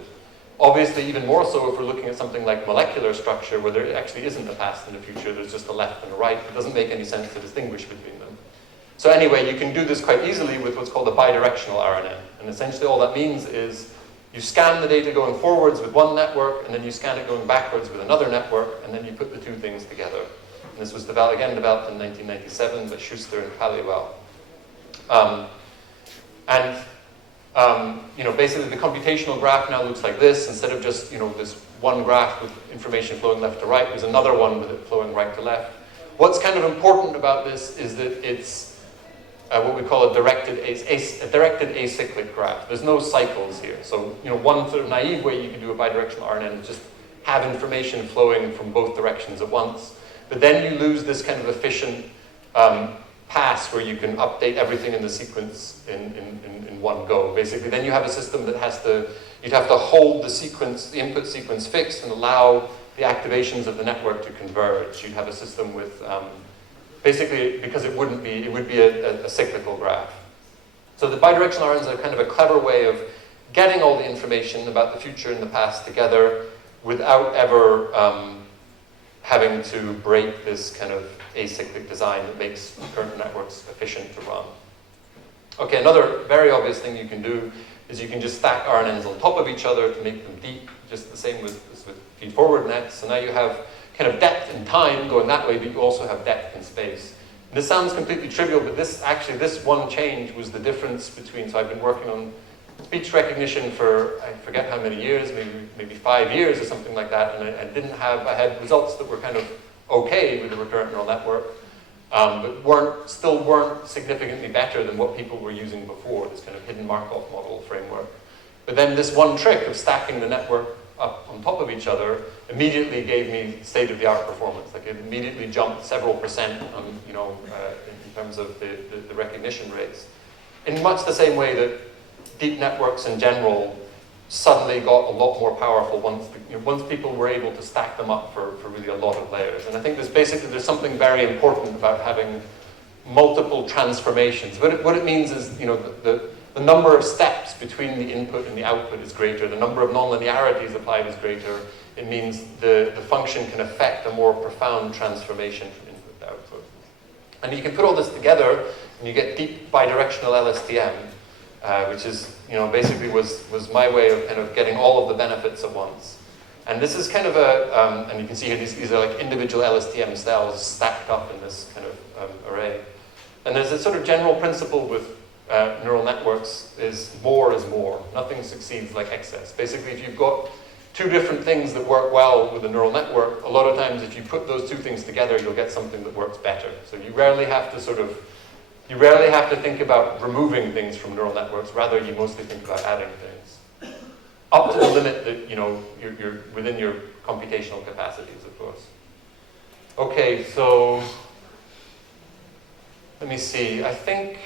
Obviously, even more so if we're looking at something like molecular structure, where there actually isn't a past and a future, there's just a left and a right. It doesn't make any sense to distinguish between them. So anyway, you can do this quite easily with what's called a bidirectional RNN. And essentially all that means is you scan the data going forwards with one network, and then you scan it going backwards with another network, and then you put the two things together. And this was developed in 1997 by Schuster and Paliwell. Basically the computational graph now looks like this. Instead of just, this one graph with information flowing left to right, there's another one with it flowing right to left. What's kind of important about this is that it's what we call a directed acyclic graph. There's no cycles here. So, one sort of naive way you can do a bidirectional RNN is just have information flowing from both directions at once. But then you lose this kind of efficient pass where you can update everything in the sequence in one go. Basically, then you have a system that you'd have to hold the input sequence fixed and allow the activations of the network to converge. You'd have a system with, basically, because it would be a cyclical graph. So the bidirectional RNNs are kind of a clever way of getting all the information about the future and the past together without ever having to break this kind of acyclic design that makes current networks efficient to run. Okay, another very obvious thing you can do is you can just stack RNNs on top of each other to make them deep, just the same with feed-forward nets. So now you have kind of depth in time going that way, but you also have depth in space. And this sounds completely trivial, but this one change was the difference between, so I've been working on speech recognition for, I forget how many years, maybe 5 years or something like that, and I had results that were kind of okay with the recurrent neural network, but still weren't significantly better than what people were using before, this kind of hidden Markov model framework. But then this one trick of stacking the network up on top of each other immediately gave me state-of-the-art performance. Like it immediately jumped several percent, in terms of the recognition rates. In much the same way that deep networks in general suddenly got a lot more powerful once people were able to stack them up for really a lot of layers. And I think there's something very important about having multiple transformations. What it means is, the number of steps between the input and the output is greater. The number of nonlinearities applied is greater. It means the function can affect a more profound transformation from input to output. And you can put all this together and you get deep bidirectional LSTM, which is, basically was my way of kind of getting all of the benefits at once. And this is kind of and you can see here these are like individual LSTM cells stacked up in this kind of array. And there's a sort of general principle with neural networks is more. Nothing succeeds like excess. Basically, if you've got two different things that work well with a neural network, a lot of times if you put those two things together, you'll get something that works better. So you rarely have to think about removing things from neural networks. Rather, you mostly think about adding things. Up to the limit that, you're within your computational capacities, of course. Okay, so let me see. I think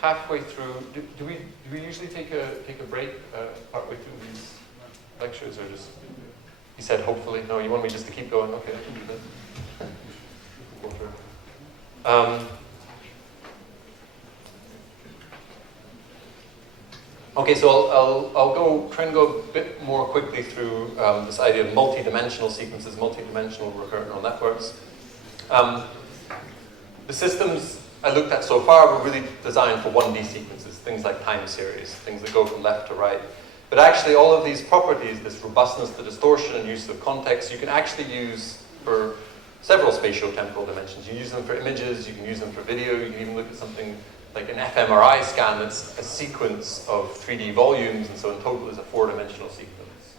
halfway through, do we usually take a break partway through these lectures, or just, you said hopefully? No, you want me just to keep going? Okay, I can do that. Okay, so I'll try and go a bit more quickly through this idea of multi-dimensional sequences, multi-dimensional recurrent neural networks. The systems I looked at so far were really designed for 1D sequences, things like time series, things that go from left to right. But actually all of these properties, this robustness to distortion and use of context, you can actually use for several spatio-temporal dimensions. You can use them for images, you can use them for video, you can even look at something like an fMRI scan that's a sequence of 3D volumes, and so in total is a 4-dimensional sequence.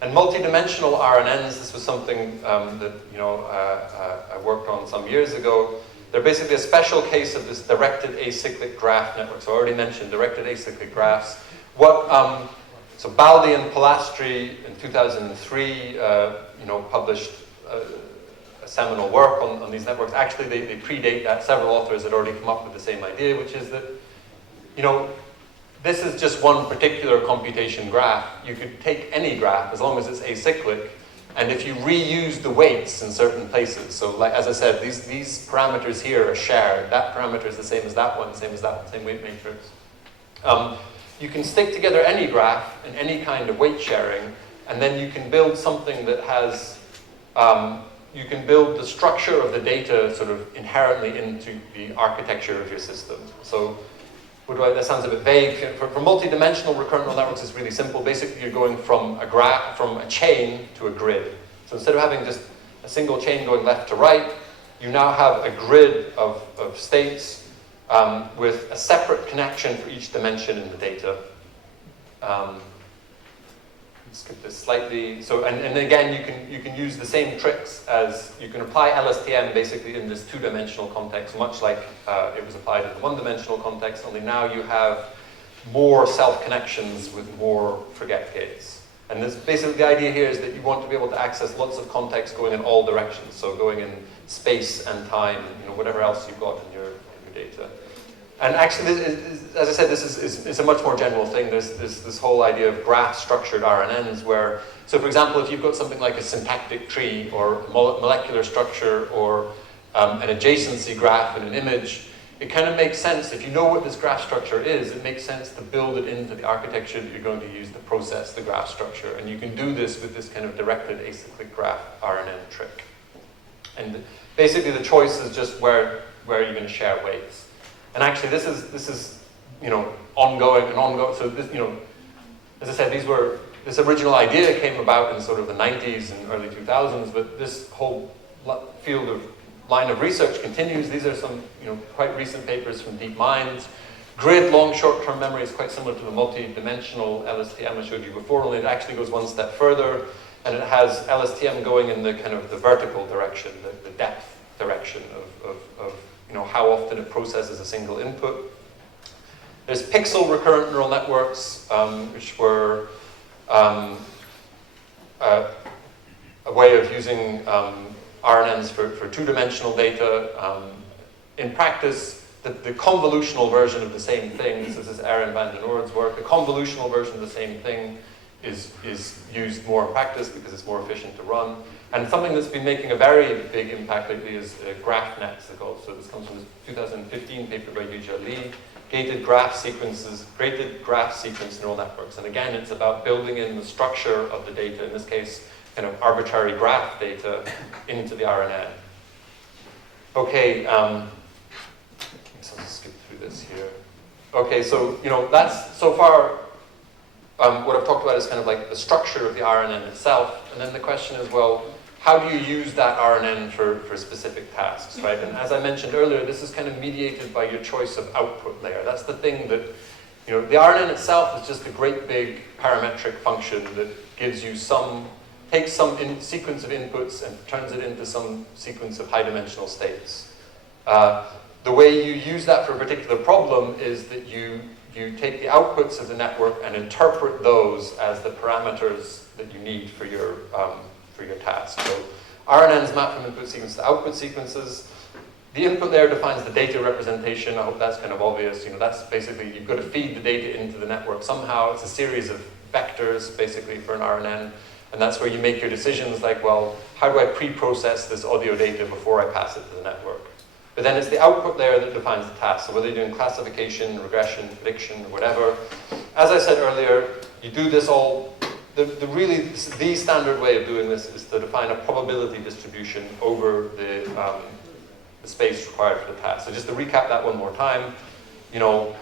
And multi-dimensional RNNs, this was something that I worked on some years ago. They're basically a special case of this directed acyclic graph network. So I already mentioned directed acyclic graphs. So Baldi and Polastri in 2003, published a seminal work on these networks. Actually, they predate that. Several authors had already come up with the same idea, which is that, this is just one particular computation graph. You could take any graph, as long as it's acyclic, and if you reuse the weights in certain places, so like, as I said, these parameters here are shared. That parameter is the same as that one, same as that one, same weight matrix. You can stick together any graph in any kind of weight sharing, and then you can build something that has, you can build the structure of the data sort of inherently into the architecture of your system. So that sounds a bit vague. For multi-dimensional recurrent neural networks, it's really simple. Basically, you're going from a chain to a grid. So instead of having just a single chain going left to right, you now have a grid of states with a separate connection for each dimension in the data. Skip this slightly. So, and again, you can use the same tricks as you can apply LSTM basically in this 2-dimensional context, much like it was applied in the 1-dimensional context. Only now you have more self-connections with more forget gates. And this basically the idea here is that you want to be able to access lots of context going in all directions. So going in space and time, whatever else you've got in your data. And actually, as I said, this is a much more general thing. There's this whole idea of graph-structured RNNs where, so for example, if you've got something like a syntactic tree or molecular structure or an adjacency graph in an image, it kind of makes sense, if you know what this graph structure is, it makes sense to build it into the architecture that you're going to use to process the graph structure. And you can do this with this kind of directed acyclic graph RNN trick. And basically the choice is just where you're going to share weights. And actually, this is ongoing and ongoing. So this, as I said, this original idea came about in sort of the 90s and early 2000s, but this whole line of research continues. These are some quite recent papers from DeepMind, Grid long short-term memory is quite similar to the multi-dimensional LSTM I showed you before, only it actually goes one step further, and it has LSTM going in the kind of the vertical direction, the depth direction of you know, how often it processes a single input. There's pixel recurrent neural networks, which were a way of using RNNs for two-dimensional data. In practice, the convolutional version of the same thing, this is Aaron van den Oord's work, the convolutional version of the same thing is used more in practice because it's more efficient to run. And something that's been making a very big impact lately is graph nets, they're called. So this comes from this 2015 paper by Yujia Li, gated graph sequence neural networks. And again, it's about building in the structure of the data, in this case, kind of arbitrary graph data, into the RNN. Okay, so I'll skip through this here. Okay, so, you know, that's, so far, what I've talked about is kind of like the structure of the RNN itself, and then the question is, well, how do you use that RNN for specific tasks, right? And as I mentioned earlier, this is kind of mediated by your choice of output layer. That's the thing that, you know, the RNN itself is just a great big parametric function that gives you takes some sequence of inputs and turns it into some sequence of high-dimensional states. The way you use that for a particular problem is that you take the outputs of the network and interpret those as the parameters that you need for your task. So RNNs map from input sequences to output sequences. The input layer defines the data representation. I hope that's kind of obvious. You know, that's basically, you've got to feed the data into the network somehow. It's a series of vectors, basically, for an RNN. And that's where you make your decisions like, well, how do I pre-process this audio data before I pass it to the network? But then it's the output layer that defines the task. So whether you're doing classification, regression, prediction, or whatever. As I said earlier, you do this all, the standard way of doing this is to define a probability distribution over the space required for the task. So just to recap that one more time, you know,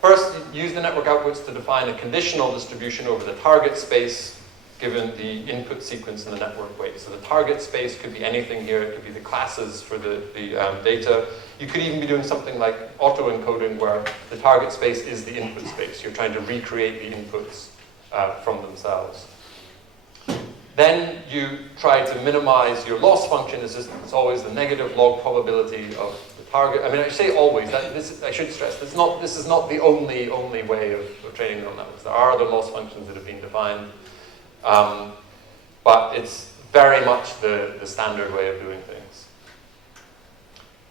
first use the network outputs to define a conditional distribution over the target space given the input sequence in the network weight. So the target space could be anything here. It could be the classes for the data. You could even be doing something like auto-encoding where the target space is the input space. You're trying to recreate the inputs from themselves. Then you try to minimize your loss function. It's always the negative log probability of the target. I mean, I say always. I should stress, this is not the only way of training neural networks. There are other loss functions that have been defined. But it's very much the standard way of doing things.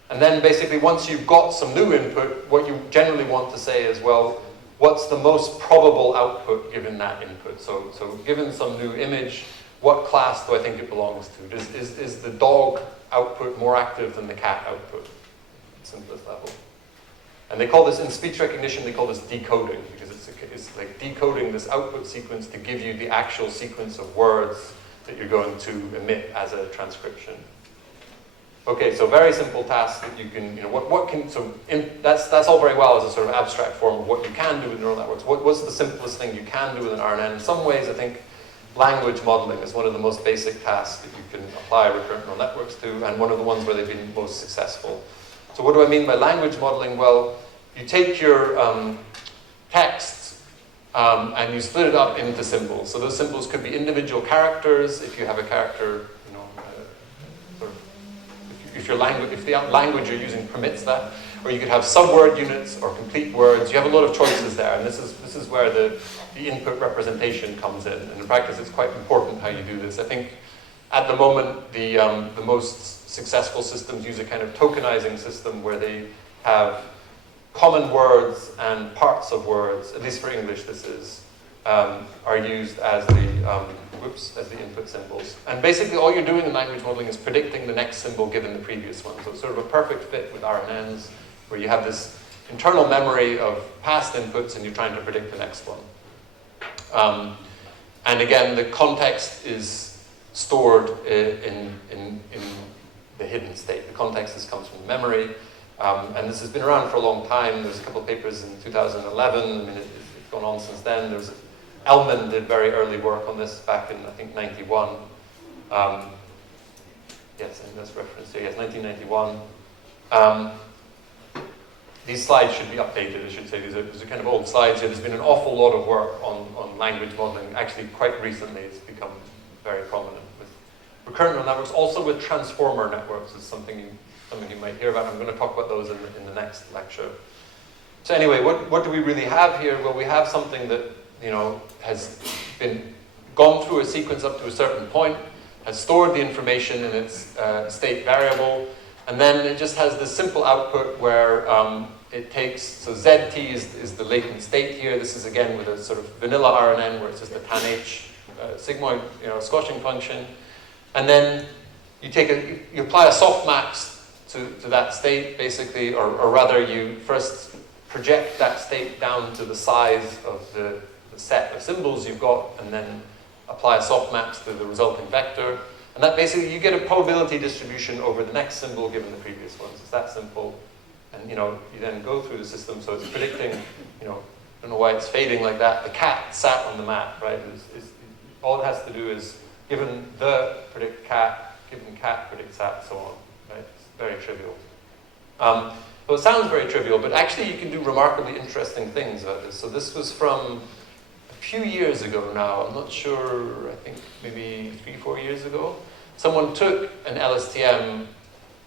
And then basically once you've got some new input, what you generally want to say is, well, what's the most probable output given that input? So given some new image, what class do I think it belongs to? Is the dog output more active than the cat output? Simplest level. And they call this, in speech recognition, they call this decoding, because it's like decoding this output sequence to give you the actual sequence of words that you're going to emit as a transcription. Okay, so very simple task that you can, you know, that's all very well as a sort of abstract form of what you can do with neural networks. What's the simplest thing you can do with an RNN? In some ways, I think language modeling is one of the most basic tasks that you can apply recurrent neural networks to, and one of the ones where they've been most successful. So what do I mean by language modeling? Well, you take your text and you split it up into symbols. So those symbols could be individual characters. If you have a character, you know, if the language you're using permits that, or you could have subword units or complete words. You have a lot of choices there, and this is where the input representation comes in. And in practice, it's quite important how you do this. I think at the moment, the most successful systems use a kind of tokenizing system where they have common words and parts of words, at least for English this is, are used as the input symbols. And basically all you're doing in language modeling is predicting the next symbol given the previous one. So it's sort of a perfect fit with RNNs, where you have this internal memory of past inputs and you're trying to predict the next one. And again, the context is stored in the hidden state. The context comes from memory. And this has been around for a long time. There's a couple of papers in 2011. I mean, it's gone on since then. Ellman did very early work on this back in, I think, 91. Yes, and that's referenced here. Yes, 1991. these slides should be updated, I should say. These are kind of old slides here. There's been an awful lot of work on language modeling. Actually, quite recently, it's become very prominent with recurrent neural networks. Also with transformer networks is something you might hear about. I'm going to talk about those in the next lecture. So anyway, what do we really have here? Well, we have something that, you know, has been gone through a sequence up to a certain point, has stored the information in its state variable, and then it just has this simple output where it takes, so ZT is the latent state here. This is again with a sort of vanilla RNN where it's just a tan H sigmoid, you know, squashing function. And then you apply a softmax to that state basically, or rather you first project that state down to the size of the set of symbols you've got, and then apply a softmax to the resulting vector. And that basically, you get a probability distribution over the next symbol given the previous ones. It's that simple. And, you know, you then go through the system, so it's predicting, you know, I don't know why it's fading like that. The cat sat on the mat, right? All it has to do is, given the predict cat, given cat predict sat, so on, right? It's very trivial. Well, it sounds very trivial, but actually you can do remarkably interesting things about this. So this was from a few years ago now. I'm not sure, I think maybe 3-4 years ago. Someone took an LSTM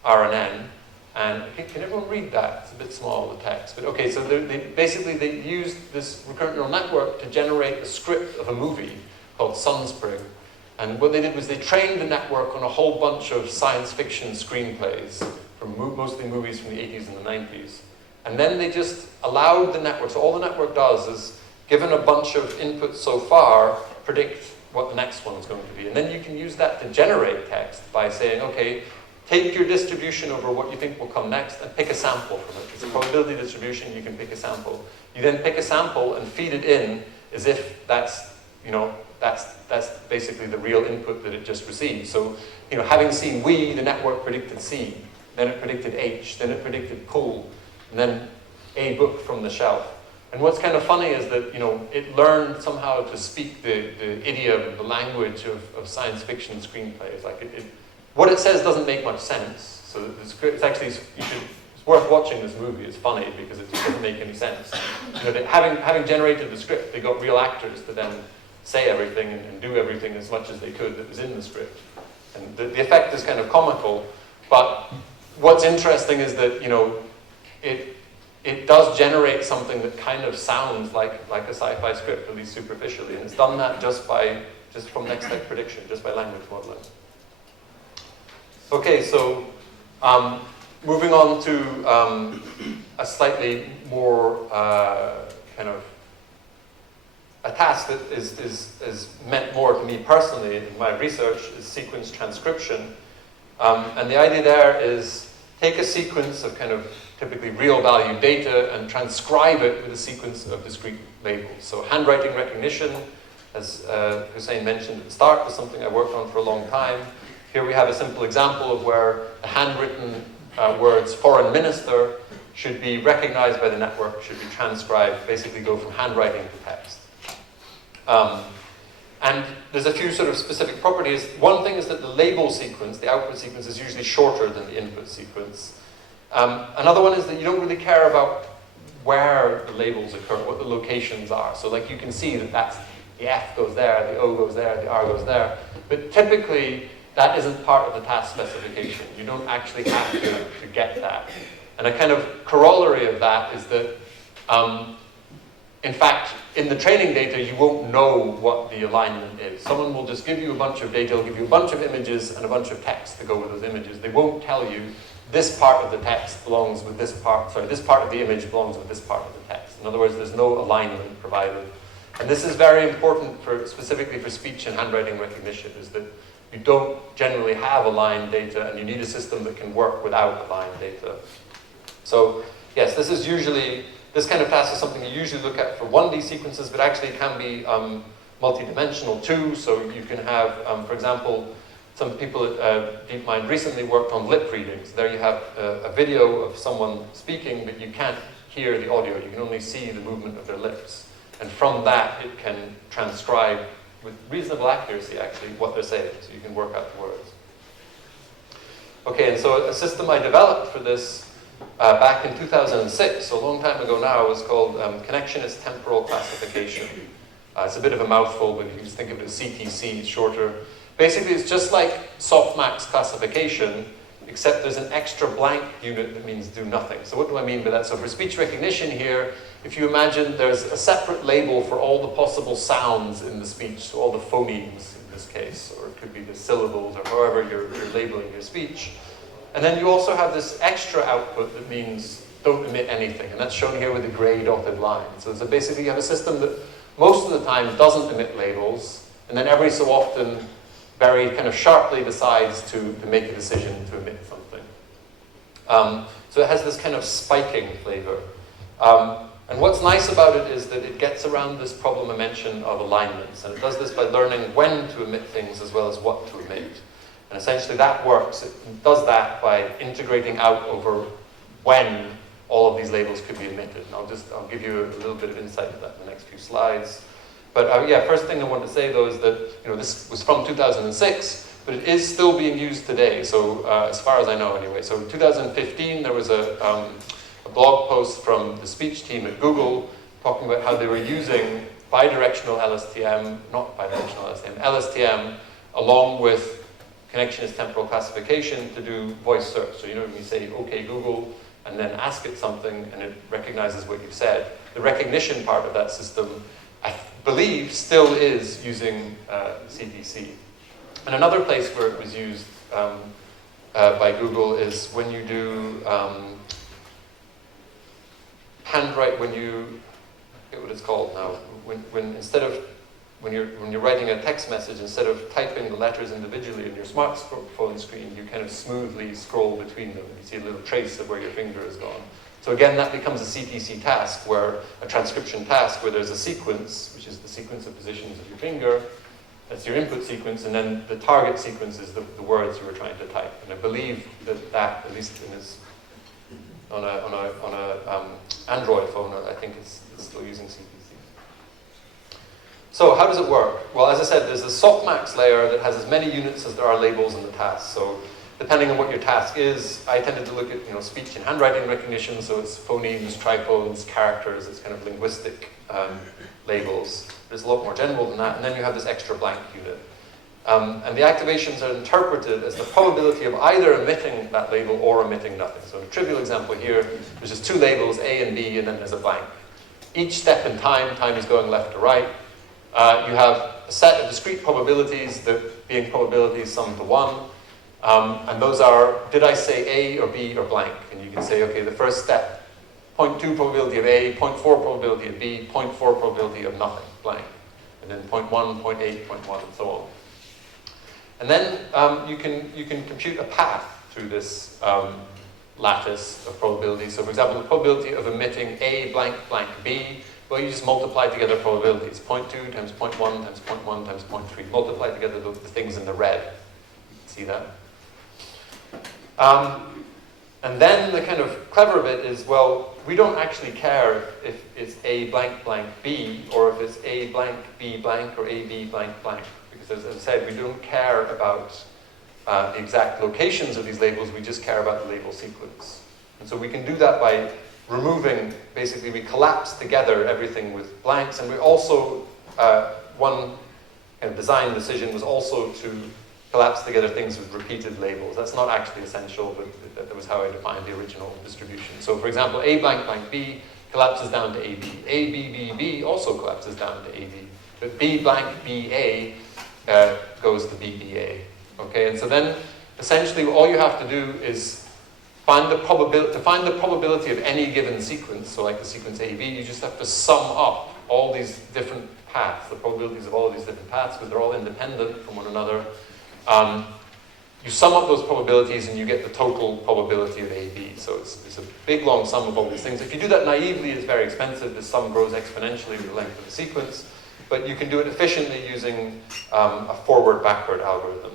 RNN, and can everyone read that? It's a bit small, the text. But okay, so they used this recurrent neural network to generate a script of a movie called Sunspring. And what they did was they trained the network on a whole bunch of science fiction screenplays from mostly movies from the 80s and the 90s. And then they just allowed the network, so all the network does is, given a bunch of inputs so far, predict what the next one is going to be. And then you can use that to generate text by saying, okay, take your distribution over what you think will come next and pick a sample from it. It's a probability distribution, you can pick a sample. You then pick a sample and feed it in as if that's, you know, that's basically the real input that it just received. So, you know, having seen we, the network predicted C, then it predicted H, then it predicted pool, and then a book from the shelf. And what's kind of funny is that, you know, it learned somehow to speak the idiom, the language of science fiction screenplays. Like what it says doesn't make much sense. So it's actually, it's worth watching this movie. It's funny because it just doesn't make any sense. You know, having generated the script, they got real actors to then say everything and do everything as much as they could that was in the script. And the effect is kind of comical, but what's interesting is that, you know, it does generate something that kind of sounds like a sci-fi script, at least superficially, and it's done that just from next step prediction, just by language modeling. Okay, so moving on to a slightly more kind of a task that is meant more to me personally in my research is sequence transcription. And the idea there is take a sequence of kind of typically real value data and transcribe it with a sequence of discrete labels. So handwriting recognition, as Hussein mentioned at the start, was something I worked on for a long time. Here we have a simple example of where the handwritten words foreign minister should be recognized by the network, should be transcribed, basically go from handwriting to text. And there's a few sort of specific properties. One thing is that the label sequence, the output sequence, is usually shorter than the input sequence. Another one is that you don't really care about where the labels occur, what the locations are. So like you can see that that's the F goes there, the O goes there, the R goes there. But typically, that isn't part of the task specification. You don't actually have to get that. And a kind of corollary of that is that, in fact, in the training data, you won't know what the alignment is. Someone will just give you a bunch of data, they'll give you a bunch of images and a bunch of text to go with those images. They won't tell you this part of the text belongs with this part, sorry, this part of the image belongs with this part of the text. In other words, there's no alignment provided. And this is very important specifically for speech and handwriting recognition, is that you don't generally have aligned data and you need a system that can work without aligned data. So yes, this kind of task is something you usually look at for 1D sequences, but actually it can be multidimensional too. So you can have, for example, some people at DeepMind recently worked on lip readings. There you have a video of someone speaking, but you can't hear the audio. You can only see the movement of their lips. And from that, it can transcribe with reasonable accuracy, actually, what they're saying. So you can work out the words. Okay, and so a system I developed for this back in 2006, so a long time ago now, was called Connectionist Temporal Classification. It's a bit of a mouthful, but you can just think of it as CTC, it's shorter. Basically, it's just like softmax classification, except there's an extra blank unit that means do nothing. So what do I mean by that? So for speech recognition here, if you imagine there's a separate label for all the possible sounds in the speech, so all the phonemes in this case, or it could be the syllables, or however you're labeling your speech. And then you also have this extra output that means don't emit anything, and that's shown here with the gray dotted line. So basically you have a system that most of the time doesn't emit labels, and then every so often very kind of sharply decides to make a decision to emit something. So it has this kind of spiking flavor. And what's nice about it is that it gets around this problem I mentioned of alignments, and it does this by learning when to emit things as well as what to emit. And essentially that works. It does that by integrating out over when all of these labels could be emitted. And I'll give you a little bit of insight into that in the next few slides. But yeah, first thing I want to say though is that this was from 2006, but it is still being used today. So as far as I know anyway. So in 2015 there was a blog post from the speech team at Google talking about how they were using bidirectional LSTM, not bidirectional LSTM, LSTM along with connectionist temporal classification to do voice search. So when you say, okay, Google, and then ask it something, and it recognizes what you've said. The recognition part of that system, I believe, still is using CTC. And another place where it was used by Google is when you do handwrite, when you, I forget what it's called now, when you're writing a text message, instead of typing the letters individually in your smartphone screen, you kind of smoothly scroll between them. You see a little trace of where your finger has gone. So again, that becomes a CTC task, a transcription task, where there's a sequence, which is the sequence of positions of your finger. That's your input sequence, and then the target sequence is the words you were trying to type. And I believe that at least on a Android phone, I think it's still using CTC. So how does it work? Well, as I said, there's a softmax layer that has as many units as there are labels in the task. So depending on what your task is, I tended to look at speech and handwriting recognition, so it's phonemes, triphones, characters, it's kind of linguistic labels. There's a lot more general than that, and then you have this extra blank unit. And the activations are interpreted as the probability of either emitting that label or emitting nothing. So in a trivial example here, there's just two labels, A and B, and then there's a blank. Each step in time is going left to right. You have a set of discrete probabilities, that being probabilities summed to 1. And those are, did I say A or B or blank? And you can say, okay, the first step, 0.2 probability of A, 0.4 probability of B, 0.4 probability of nothing, blank. And then 0.1, 0.8, 0.1, and so on. And then you can compute a path through this lattice of probabilities. So for example, the probability of emitting A blank blank B, well, you just multiply together probabilities. 0.2 times 0.1 times 0.1 times 0.3. Multiply together the things in the red. See that? And then the kind of clever bit is, well, we don't actually care if it's A blank blank B, or if it's A blank B blank, or A B blank blank. Because as I said, we don't care about the exact locations of these labels, we just care about the label sequence. And so we can do that by removing, basically we collapse together everything with blanks, and we also, one kind of design decision was also to collapse together things with repeated labels. That's not actually essential, but that was how I defined the original distribution. So for example, A blank blank B collapses down to AB. A B B B also collapses down to AB. But B blank B A goes to B B A. Okay, and so then essentially all you have to do is find the probability of any given sequence, so like the sequence AB, you just have to sum up all these different paths, the probabilities of all of these different paths, because they're all independent from one another. You sum up those probabilities and you get the total probability of AB. So it's a big long sum of all these things. If you do that naively, it's very expensive. The sum grows exponentially with the length of the sequence. But you can do it efficiently using a forward-backward algorithm.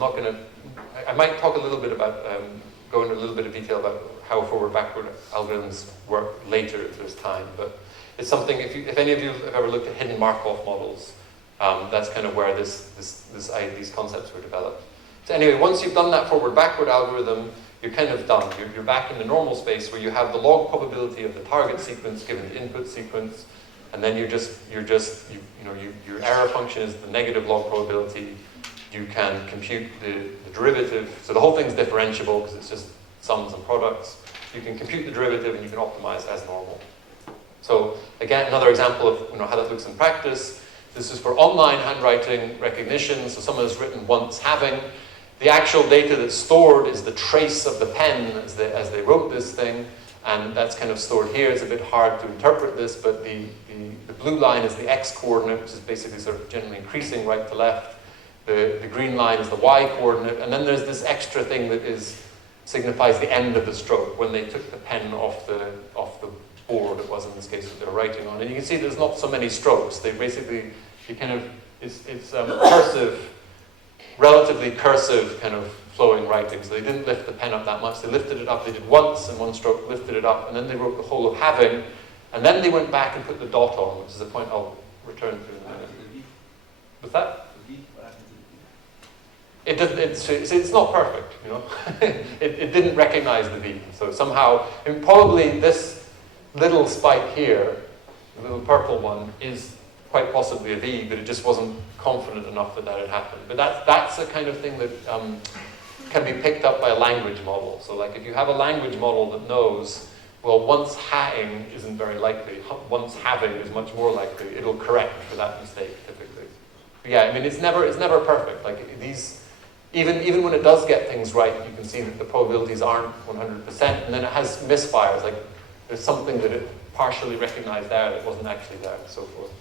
I might talk a little bit about, go into a little bit of detail about how forward-backward algorithms work later if there's time. But it's something, if any of you have ever looked at hidden Markov models, that's kind of where these concepts were developed. So anyway, once you've done that forward-backward algorithm, you're kind of done. You're back in the normal space where you have the log probability of the target sequence given the input sequence, and then your error function is the negative log probability. You can compute the derivative. So the whole thing's differentiable because it's just sums and products. You can compute the derivative and you can optimize as normal. So again, another example of how that looks in practice. This is for online handwriting recognition. So someone has written once having. The actual data that's stored is the trace of the pen as they wrote this thing. And that's kind of stored here. It's a bit hard to interpret this, but the blue line is the x coordinate, which is basically sort of generally increasing right to left. The green line is the y coordinate. And then there's this extra thing that signifies the end of the stroke, when they took the pen off the board, it was in this case that they were writing on. And you can see there's not so many strokes. They basically, it's cursive, relatively cursive kind of flowing writing. So they didn't lift the pen up that much. They lifted it up. They did once in one stroke, lifted it up, and then they wrote the whole of having, and then they went back and put the dot on, which is a point I'll return to in a minute. What's that? It's not perfect, it didn't recognize the V. So somehow, and probably this little spike here, the little purple one, is quite possibly a V, but it just wasn't confident enough that had happened. But that's the kind of thing that can be picked up by a language model. So like if you have a language model that knows, well, once having isn't very likely, once having is much more likely, it'll correct for that mistake typically. But yeah, I mean, it's never perfect. Like these, even when it does get things right, you can see that the probabilities aren't 100%, and then it has misfires, like there's something that it partially recognized there that wasn't actually there, and so forth.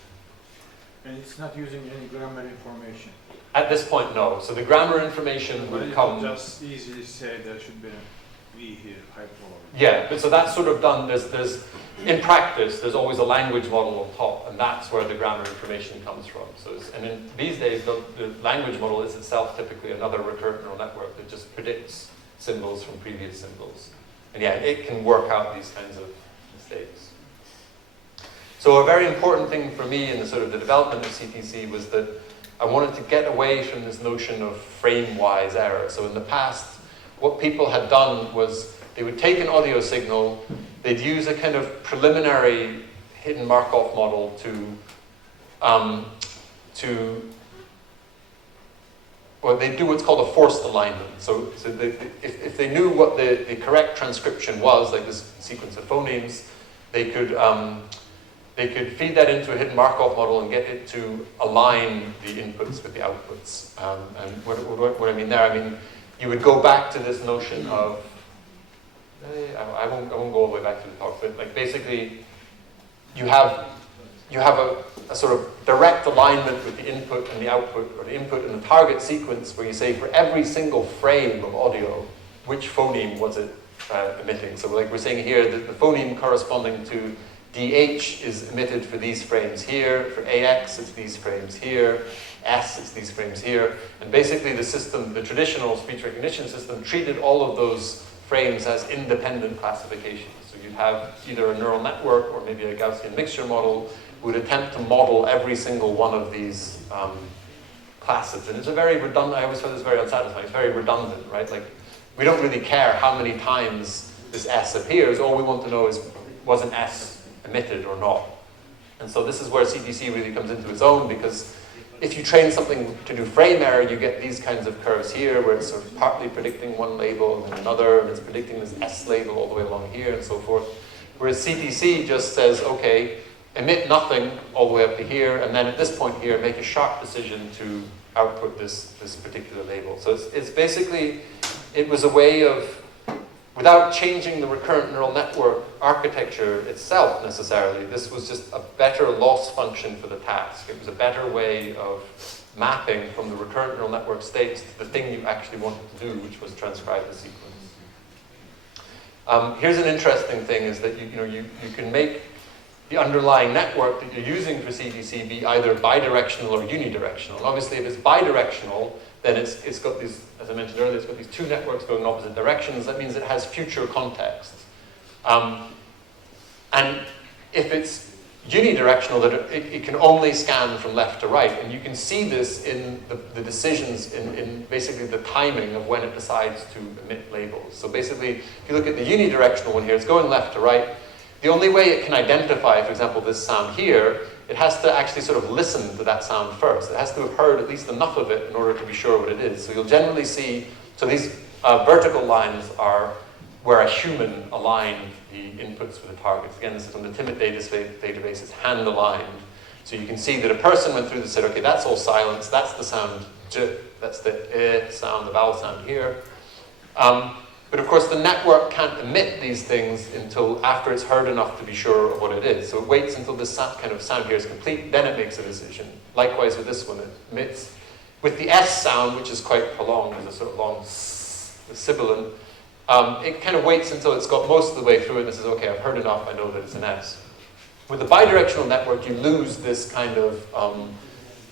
And it's not using any grammar information? At this point, no. So the grammar information would come... just easily say there should be a V here, high probability. Yeah, but so that's sort of done, in practice, there's always a language model on top, and that's where the grammar information comes from. So these days, the language model is itself typically another recurrent neural network that just predicts symbols from previous symbols. And yeah, it can work out these kinds of mistakes. So a very important thing for me in the sort of the development of CTC was that I wanted to get away from this notion of frame-wise error. So in the past, what people had done was they would take an audio signal, they'd use a kind of preliminary hidden Markov model well, they do what's called a forced alignment. So if they knew what the correct transcription was, like this sequence of phonemes, they could feed that into a hidden Markov model and get it to align the inputs with the outputs. And what I mean there, I mean, you would go back to this notion of, I won't go all the way back to the talk, but like basically you have a sort of direct alignment with the input and the output, or the input and the target sequence, where you say for every single frame of audio, which phoneme was it emitting. So like we're saying here that the phoneme corresponding to DH is emitted for these frames here, for AX it's these frames here, S it's these frames here, and basically the system, the traditional speech recognition system, treated all of those frames as independent classifications. So you'd have either a neural network or maybe a Gaussian mixture model would attempt to model every single one of these classes. And it's a very redundant, I always find this very unsatisfying, it's very redundant, right? Like, we don't really care how many times this S appears, all we want to know is, was an S emitted or not? And so this is where CTC really comes into its own, because if you train something to do frame error, you get these kinds of curves here, where it's sort of partly predicting one label and then another, and it's predicting this S label all the way along here and so forth. Whereas CTC just says, okay, emit nothing all the way up to here, and then at this point here, make a sharp decision to output this particular label. So it's basically, it was a way of, without changing the recurrent neural network architecture itself necessarily, this was just a better loss function for the task. It was a better way of mapping from the recurrent neural network states to the thing you actually wanted to do, which was transcribe the sequence. Here's an interesting thing, is that you can make the underlying network that you're using for CTC be either bidirectional or unidirectional. And obviously, if it's bidirectional, then it's got these, as I mentioned earlier, it's got these two networks going in opposite directions. That means it has future context. And if it's unidirectional, that it can only scan from left to right. And you can see this in the decisions, in basically the timing of when it decides to emit labels. So basically, if you look at the unidirectional one here, it's going left to right. The only way it can identify, for example, this sound here, it has to actually sort of listen to that sound first. It has to have heard at least enough of it in order to be sure what it is. So you'll generally see, so these vertical lines are where a human aligned the inputs for the targets. Again, this is from the Timid database, it's hand aligned. So you can see that a person went through this and said, okay, that's all silence, that's the sound j, that's the sound, the vowel sound here. But of course, the network can't emit these things until after it's heard enough to be sure of what it is. So it waits until this kind of sound here is complete, then it makes a decision. Likewise with this one, it emits. With the S sound, which is quite prolonged, there's a sort of long sibilant, it kind of waits until it's got most of the way through it and says, okay, I've heard enough, I know that it's an S. With the bidirectional network, you lose this kind of,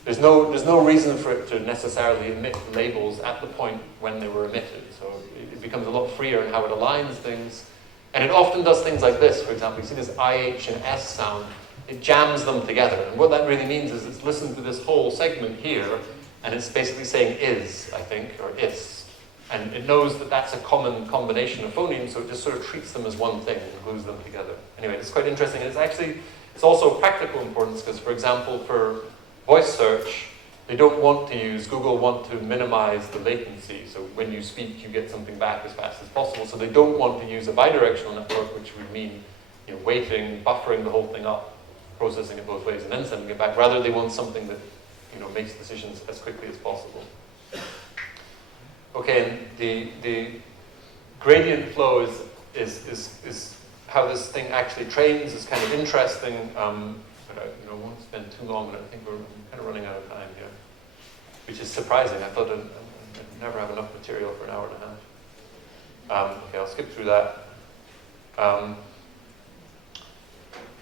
there's no reason for it to necessarily emit labels at the point when they were emitted. So it becomes a lot freer in how it aligns things. And it often does things like this, for example. You see this IH and S sound, it jams them together. And what that really means is it's listened to this whole segment here, and it's basically saying is, I think, or is. And it knows that that's a common combination of phonemes, so it just sort of treats them as one thing and glues them together. Anyway, it's quite interesting. And it's also practical importance, because, for example, for voice search, they don't want to use, Google want to minimize the latency. So when you speak, you get something back as fast as possible. So they don't want to use a bidirectional network, which would mean waiting, buffering the whole thing up, processing it both ways, and then sending it back. Rather, they want something that makes decisions as quickly as possible. Okay, and the gradient flow is how this thing actually trains. Is kind of interesting, but I won't spend too long on it. I think we're kind of running out of time here, which is surprising. I thought I'd never have enough material for an hour and a half. Okay, I'll skip through that.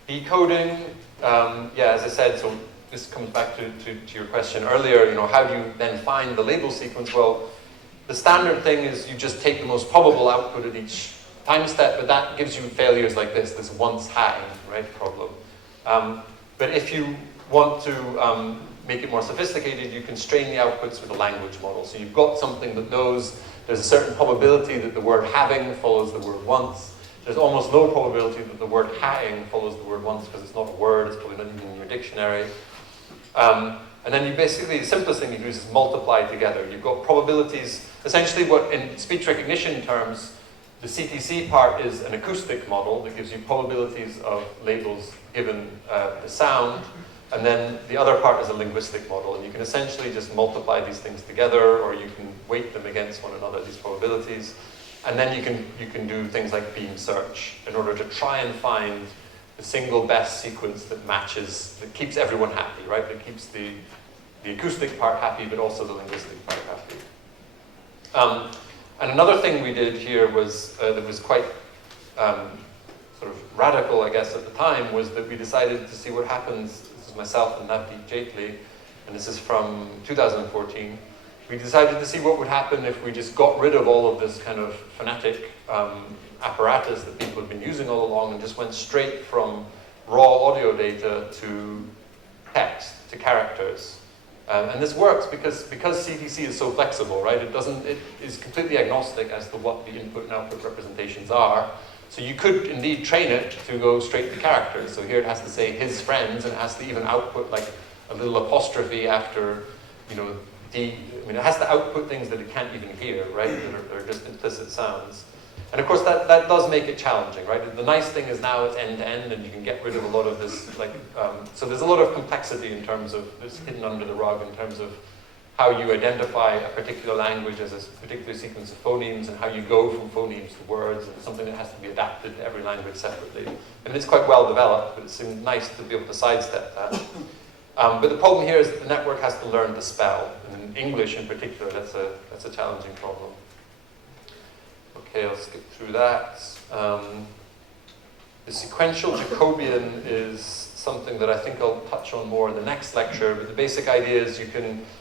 Decoding, yeah, as I said, so this comes back to your question earlier. How do you then find the label sequence? Well, the standard thing is you just take the most probable output at each time step, but that gives you failures like this once high, right, problem. But if you want to make it more sophisticated, you can strain the outputs with a language model. So you've got something that knows there's a certain probability that the word having follows the word once. There's almost no probability that the word having follows the word once because it's not a word, it's probably not even in your dictionary. And then you basically, the simplest thing you do is multiply together. You've got probabilities. Essentially what in speech recognition terms, the CTC part is an acoustic model that gives you probabilities of labels given the sound. And then the other part is a linguistic model. And you can essentially just multiply these things together, or you can weight them against one another, these probabilities. And then you can do things like beam search in order to try and find the single best sequence that matches, that keeps everyone happy, right? That keeps the acoustic part happy, but also the linguistic part happy. And another thing we did here was, that was quite sort of radical, I guess, at the time, was that we decided to see what happens. This is myself and Navdeep Jaitley, and this is from 2014. We decided to see what would happen if we just got rid of all of this kind of phonetic apparatus that people have been using all along and just went straight from raw audio data to text, to characters. And this works because CTC is so flexible, right? It is completely agnostic as to what the input and output representations are. So you could indeed train it to go straight to characters. So here it has to say his friends, and it has to even output like a little apostrophe after, it has to output things that it can't even hear, right? That are just implicit sounds. And of course, that does make it challenging, right? The nice thing is now it's end-to-end, and you can get rid of a lot of this, so there's a lot of complexity in terms of this hidden under the rug, in terms of how you identify a particular language as a particular sequence of phonemes, and how you go from phonemes to words, and something that has to be adapted to every language separately. And it's quite well developed, but it's nice to be able to sidestep that. But the problem here is that the network has to learn to spell. And in English in particular, that's a challenging problem. Okay, I'll skip through that. The sequential Jacobian is something that I think I'll touch on more in the next lecture, but the basic idea is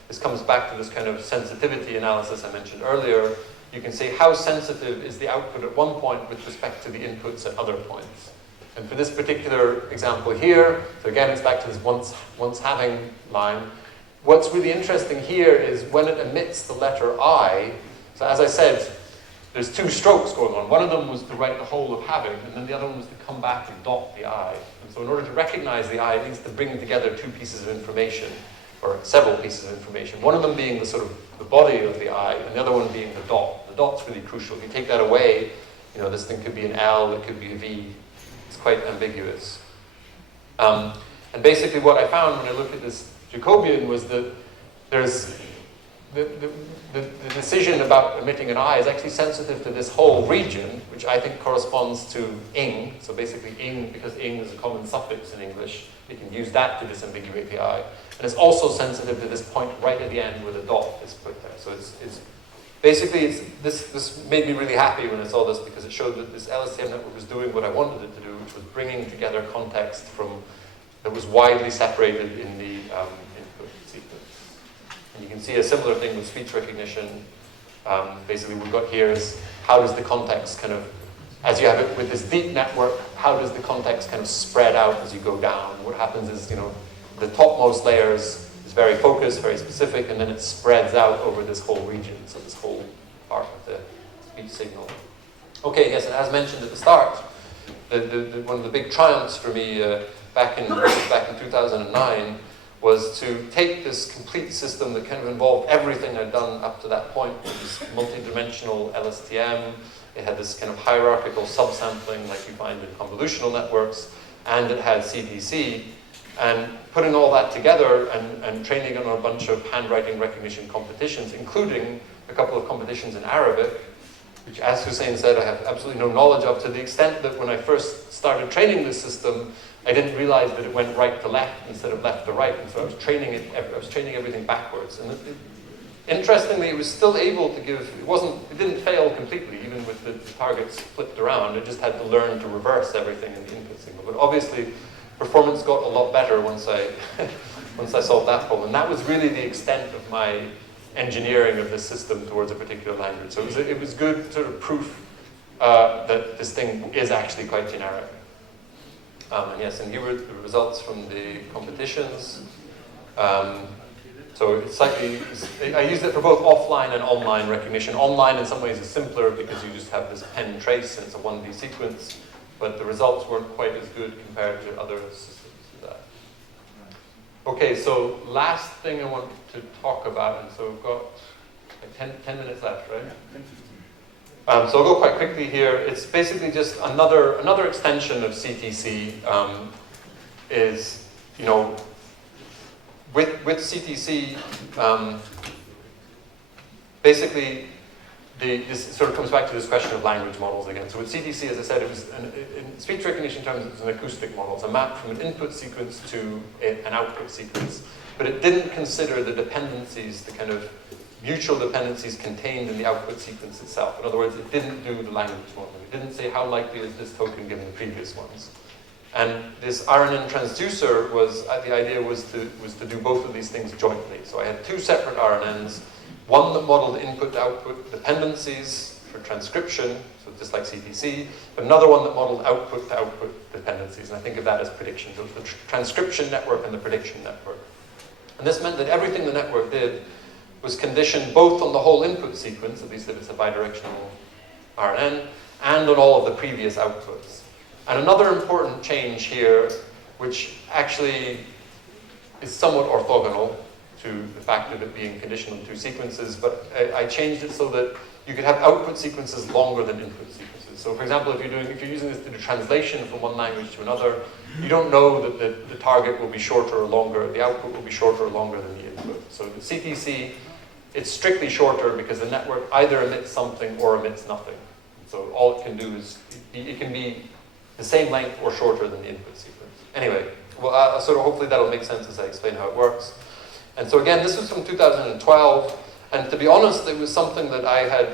this comes back to this kind of sensitivity analysis I mentioned earlier. You can say how sensitive is the output at one point with respect to the inputs at other points. And for this particular example here, so again, it's back to this once having line. What's really interesting here is when it emits the letter I, so as I said, there's two strokes going on. One of them was to write the whole of having, and then the other one was to come back and dot the I. And so in order to recognize the I, it needs to bring together two pieces of information, or several pieces of information. One of them being the sort of the body of the I, and the other one being the dot. The dot's really crucial. If you take that away, you know, this thing could be an L, it could be a V. It's quite ambiguous. And basically what I found when I looked at this Jacobian was that there's the decision about emitting an I is actually sensitive to this whole region, which I think corresponds to ing. So basically ing, because ing is a common suffix in English, you can use that to disambiguate the I. And it's also sensitive to this point right at the end where the dot is put there. So this made me really happy when I saw this, because it showed that this LSTM network was doing what I wanted it to do, which was bringing together context that was widely separated in the input sequence. And you can see a similar thing with speech recognition. Basically what we've got here is how does the context kind of, as you have it with this deep network, how does the context kind of spread out as you go down? What happens is, you know, the topmost layers is very focused, very specific, and then it spreads out over this whole region, so this whole part of the speech signal. Okay, yes, and as mentioned at the start, one of the big triumphs for me back in 2009 was to take this complete system that kind of involved everything I'd done up to that point, this multi-dimensional LSTM. It had this kind of hierarchical subsampling like you find in convolutional networks, and it had CTC. And putting all that together and training on a bunch of handwriting recognition competitions, including a couple of competitions in Arabic, which, as Hussein said, I have absolutely no knowledge of, to the extent that when I first started training this system, I didn't realize that it went right to left instead of left to right, and so I was training everything backwards. And interestingly, it was still able to give. It didn't fail completely, even with the targets flipped around. It just had to learn to reverse everything in the input signal. But obviously, performance got a lot better once I solved that problem. And that was really the extent of my engineering of this system towards a particular language. So it was good sort of proof that this thing is actually quite generic. And yes, and here were the results from the competitions. So it's slightly, I used it for both offline and online recognition. Online in some ways is simpler because you just have this pen trace and it's a 1D sequence, but the results weren't quite as good compared to other systems to that. Okay, so last thing I want to talk about, and so we've got like 10 minutes left, right? So I'll go quite quickly here. It's basically just another extension of CTC. Is, you know, with CTC, basically this sort of comes back to this question of language models again. So with CTC, as I said, it was in speech recognition terms, it was an acoustic model. It's a map from an input sequence to an output sequence, but it didn't consider the dependencies, the kind of mutual dependencies contained in the output sequence itself. In other words, it didn't do the language modeling. It didn't say how likely is this token given the previous ones. And this RNN transducer was, the idea was to do both of these things jointly. So I had two separate RNNs, one that modeled input-to-output dependencies for transcription, so just like CTC, but another one that modeled output-to-output dependencies, and I think of that as prediction. So it was the transcription network and the prediction network. And this meant that everything the network did was conditioned both on the whole input sequence, at least if it's a bidirectional RNN, and on all of the previous outputs. And another important change here, which actually is somewhat orthogonal to the fact of it being conditioned on two sequences, but I changed it so that you could have output sequences longer than input sequences. So for example, if you're using this to do translation from one language to another, you don't know that the target will be shorter or longer, the output will be shorter or longer than the input. So the CTC, it's strictly shorter because the network either emits something or emits nothing. So all it can do is, it can be the same length or shorter than the input sequence. Anyway, well, sort of hopefully that'll make sense as I explain how it works. And so again, this was from 2012, and to be honest, it was something that I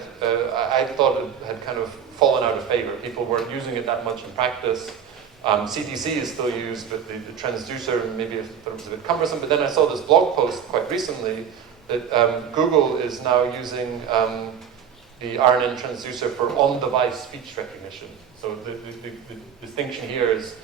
thought had kind of fallen out of favor. People weren't using it that much in practice. CTC is still used, but the transducer, maybe I thought it was a bit cumbersome, but then I saw this blog post quite recently that Google is now using the RNN transducer for on-device speech recognition. So the distinction here is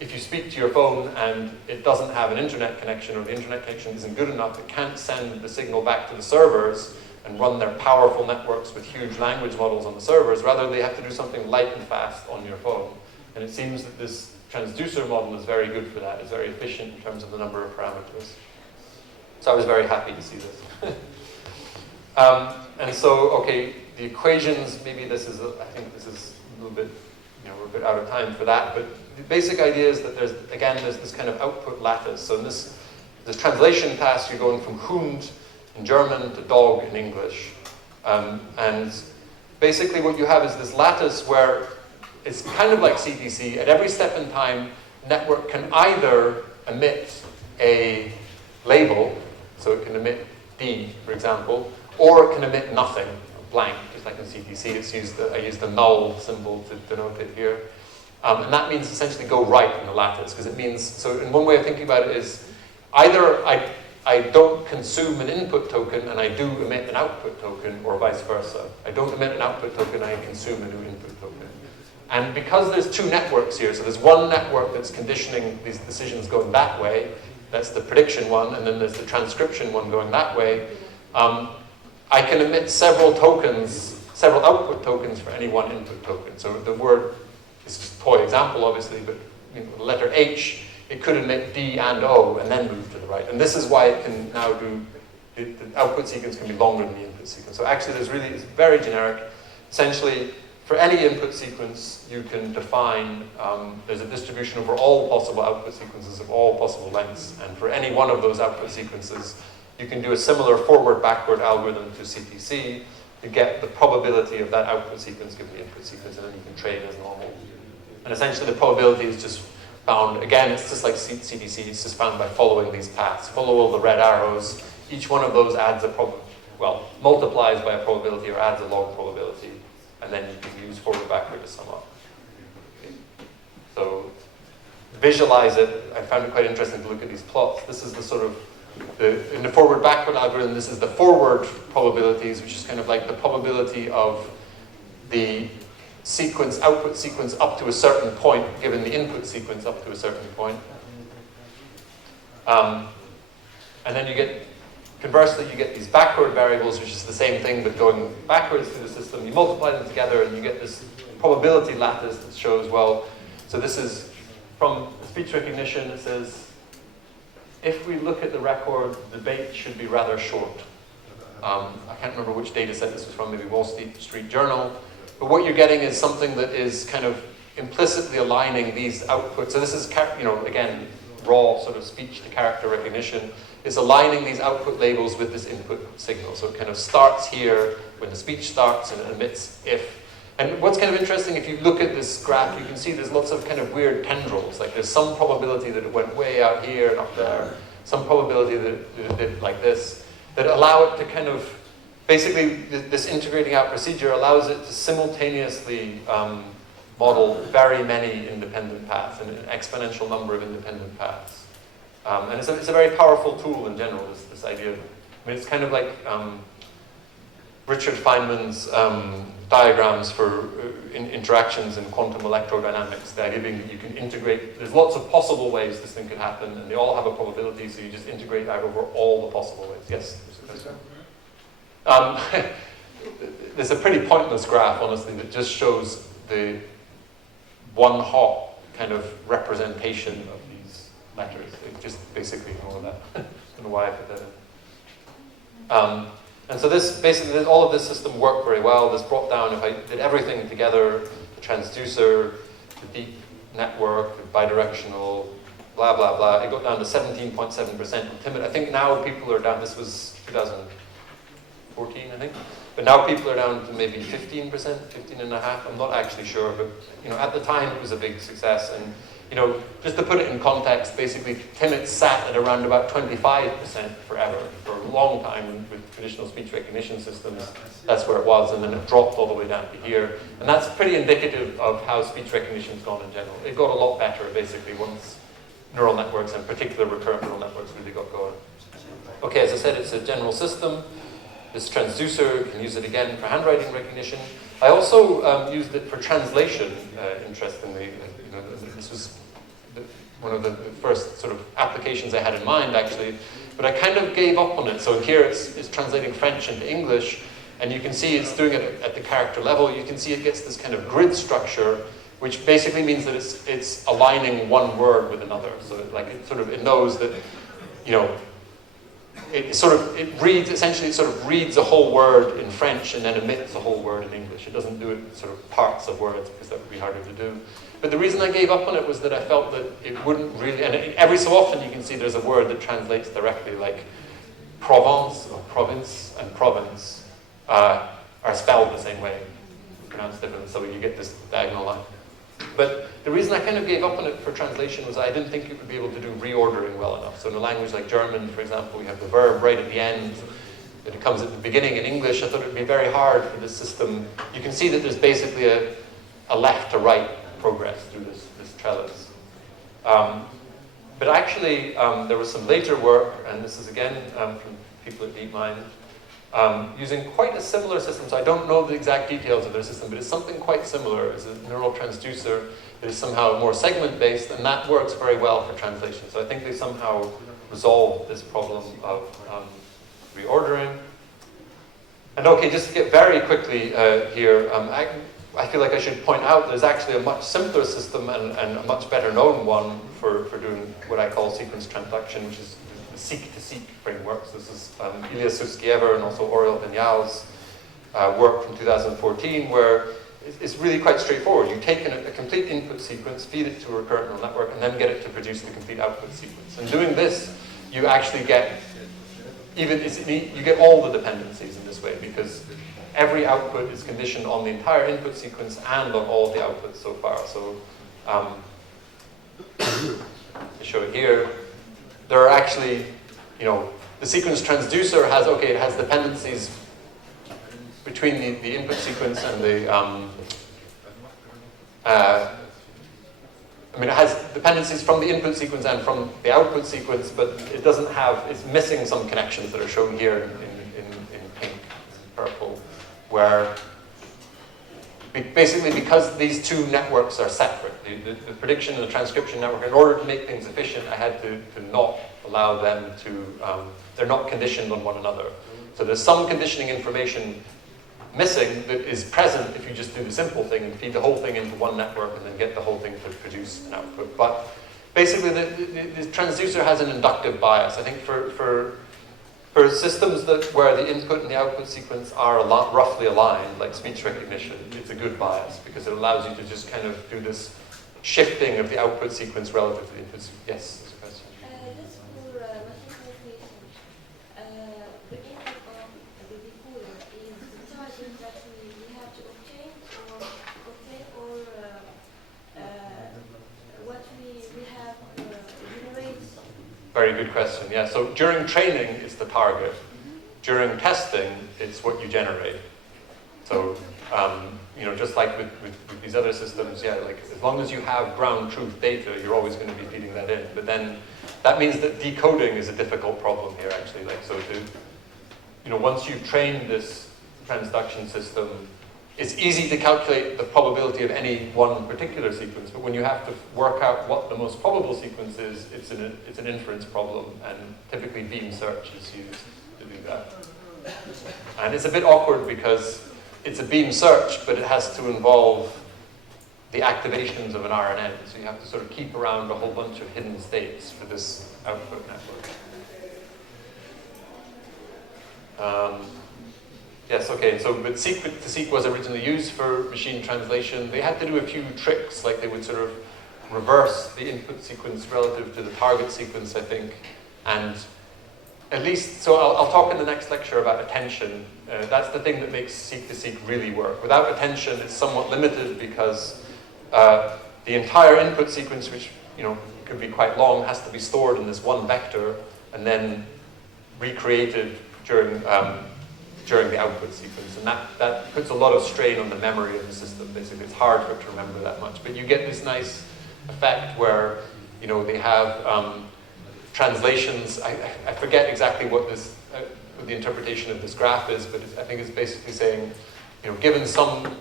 if you speak to your phone and it doesn't have an internet connection, or the internet connection isn't good enough, it can't send the signal back to the servers and run their powerful networks with huge language models on the servers. Rather, they have to do something light and fast on your phone. And it seems that this transducer model is very good for that. It's very efficient in terms of the number of parameters. So I was very happy to see this. And so, okay, the equations, maybe this is, I think this is a little bit, we're a bit out of time for that, but the basic idea is that there's this kind of output lattice. So in this translation task, you're going from Hund in German to dog in English. And basically what you have is this lattice where it's kind of like CTC. At every step in time, network can either emit a label, so it can emit D, for example, or it can emit nothing, blank, just like in CTC. I used the null symbol to denote it here. And that means essentially go right in the lattice, because it means, so in one way of thinking about it is, either I don't consume an input token and I do emit an output token, or vice versa. I don't emit an output token, I consume a new input token. And because there's two networks here, so there's one network that's conditioning these decisions going that way, that's the prediction one, and then there's the transcription one going that way, I can emit several tokens, several output tokens for any one input token. So the word, this is a toy example obviously, but the letter H, it could emit D and O and then move to the right. And this is why it can now do, the output sequence can be longer than the input sequence. So actually it's very generic. Essentially, for any input sequence, you can define, there's a distribution over all possible output sequences of all possible lengths. And for any one of those output sequences, you can do a similar forward-backward algorithm to CTC to get the probability of that output sequence given the input sequence, and then you can trade as normal. And essentially the probability is just found, again, it's just like CTC, it's just found by following these paths. Follow all the red arrows. Each one of those adds multiplies by a probability or adds a log probability. And then you can use forward-backward to sum up. Okay. So visualize it. I found it quite interesting to look at these plots. This is the sort of, in the forward-backward algorithm, this is the forward probabilities, which is kind of like the probability of the sequence, output sequence up to a certain point, given the input sequence up to a certain point. And then you get, conversely, you get these backward variables, which is the same thing, but going backwards through the system. You multiply them together, and you get this probability lattice that shows, well, so this is from speech recognition. It says, if we look at the record, the debate should be rather short. I can't remember which data set this was from, maybe Wall Street Journal. But what you're getting is something that is kind of implicitly aligning these outputs. So this is, again, raw sort of speech to character recognition. Is aligning these output labels with this input signal. So it kind of starts here when the speech starts and it emits if. And what's kind of interesting, if you look at this graph, you can see there's lots of kind of weird tendrils. Like there's some probability that it went way out here and up there. Some probability that it did like this. That allow it to kind of, basically this integrating out procedure allows it to simultaneously model very many independent paths and an exponential number of independent paths. And it's a very powerful tool in general, this idea of, it's kind of like Richard Feynman's diagrams for interactions in quantum electrodynamics. The idea being that you can integrate, there's lots of possible ways this thing could happen, and they all have a probability, so you just integrate out over all the possible ways. Yes? There's a pretty pointless graph, honestly, that just shows the one hot kind of representation of these letters. It just basically ignore that. I don't know why I put that in. And so this basically, all of this system worked very well. This brought down, if I did everything together, the transducer, the deep network, the bidirectional, blah, blah, blah, it got down to 17.7% timid. I think now people are down, this was 2014, I think. But now people are down to maybe 15%, 15.5%. I'm not actually sure, but at the time it was a big success. And just to put it in context, basically timid sat at around about 25% forever for a long time with traditional speech recognition systems. That's where it was, and then it dropped all the way down to here. And that's pretty indicative of how speech recognition's gone in general. It got a lot better basically once neural networks, and particular recurrent neural networks, really got going. Okay, as I said, it's a general system. this transducer, can use it again for handwriting recognition. I also used it for translation, interestingly. You know, this was one of the first sort of applications I had in mind, actually. But I kind of gave up on it. So here it's translating French into English, and you can see it's doing it at the character level. You can see it gets this kind of grid structure, which basically means that it's aligning one word with another. So it knows that, you know, essentially it sort of reads a whole word in French and then emits a whole word in English. It doesn't do it sort of parts of words, because that would be harder to do. But the reason I gave up on it was that I felt that it wouldn't really, and every so often you can see there's a word that translates directly, like Provence or province and province are spelled the same way, pronounced differently, so you get this diagonal line. But the reason I kind of gave up on it for translation was I didn't think it would be able to do reordering well enough. So in a language like German, for example, we have the verb right at the end, and it comes at the beginning in English. I thought it would be very hard for this system. You can see that there's basically a left to right progress through this trellis. But actually, there was some later work, and this is again from people at DeepMind, using quite a similar system. So I don't know the exact details of their system, but it's something quite similar. It's a neural transducer that is somehow more segment-based, and that works very well for translation. So I think they somehow resolved this problem of reordering. And okay, just to get very quickly here, I feel like I should point out there's actually a much simpler system and a much better known one for doing what I call sequence transduction, which is the seek-to-seek frameworks. This is Ilya Suskieva and also Oriol Vignal's work from 2014, where it's really quite straightforward. You take a complete input sequence, feed it to a recurrent neural network, and then get it to produce the complete output sequence. And doing this, you actually get you get all the dependencies in this way, because every output is conditioned on the entire input sequence and on all of the outputs so far. So to show it here, there are actually, you know, the sequence transducer has dependencies between the input sequence and the it has dependencies from the input sequence and from the output sequence, but it's missing some connections that are shown here in pink, purple, where basically because these two networks are separate, the prediction and the transcription network, in order to make things efficient, I had to not allow them to, they're not conditioned on one another. So there's some conditioning information missing that is present if you just do the simple thing and feed the whole thing into one network and then get the whole thing to produce an output. But basically the transducer has an inductive bias. I think for systems where the input and the output sequence are roughly aligned, like speech recognition, it's a good bias because it allows you to just kind of do this shifting of the output sequence relative to the input sequence. Yes, there's a question. Just for machine translation, the input of the decoder is the charging that we have to obtain, or what we have generates. Very good question. Yeah. So during training, it's the target. During testing, it's what you generate. So just like with these other systems, yeah, like as long as you have ground truth data, you're always going to be feeding that in. But then that means that decoding is a difficult problem here, actually. Like so, once you've trained this transduction system, it's easy to calculate the probability of any one particular sequence, but when you have to work out what the most probable sequence is, it's an inference problem, and typically beam search is used to do that. And it's a bit awkward because it's a beam search, but it has to involve the activations of an RNN, so you have to sort of keep around a whole bunch of hidden states for this output network. Yes, okay, so but seek-to-seek was originally used for machine translation. They had to do a few tricks, like they would sort of reverse the input sequence relative to the target sequence, I think. And at least, so I'll talk in the next lecture about attention. That's the thing that makes seek-to-seek really work. Without attention, it's somewhat limited because the entire input sequence, which could be quite long, has to be stored in this one vector and then recreated during the output sequence, and that puts a lot of strain on the memory of the system. Basically, it's hard for it to remember that much. But you get this nice effect where they have translations. I forget exactly what this. what the interpretation of this graph is, but I think it's basically saying, given some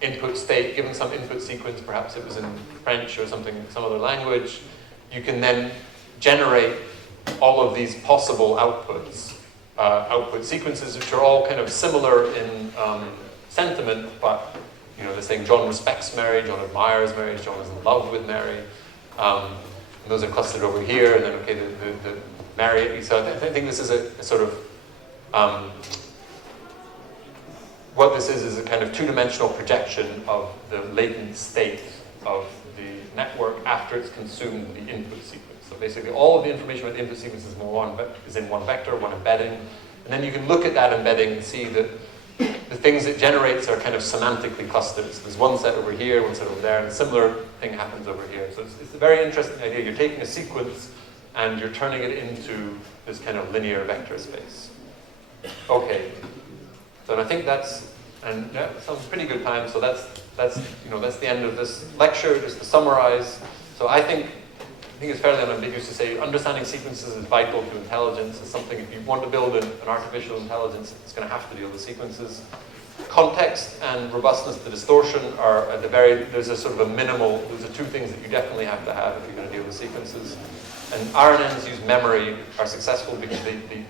input state, given some input sequence, perhaps it was in French or some other language, you can then generate all of these possible outputs, output sequences, which are all kind of similar in sentiment, but they're saying John respects Mary, John admires Mary, John is in love with Mary. And those are clustered over here, and then the Mary. So I think this is a sort of what this is a kind of two-dimensional projection of the latent state of the network after it's consumed the input sequence. So basically, all of the information about the input sequence is in one vector, one embedding, and then you can look at that embedding and see that the things it generates are kind of semantically clustered. So there's one set over here, one set over there, and a similar thing happens over here. So it's a very interesting idea. You're taking a sequence and you're turning it into this kind of linear vector space. Okay. So I think that's some pretty good time. So that's the end of this lecture. Just to summarize. So I think it's fairly unambiguous to say understanding sequences is vital to intelligence. It's something, if you want to build an artificial intelligence, it's going to have to deal with sequences. Context and robustness to distortion are at the there's a sort of a minimal, those are two things that you definitely have to have if you're going to deal with sequences. And RNNs use memory, are successful because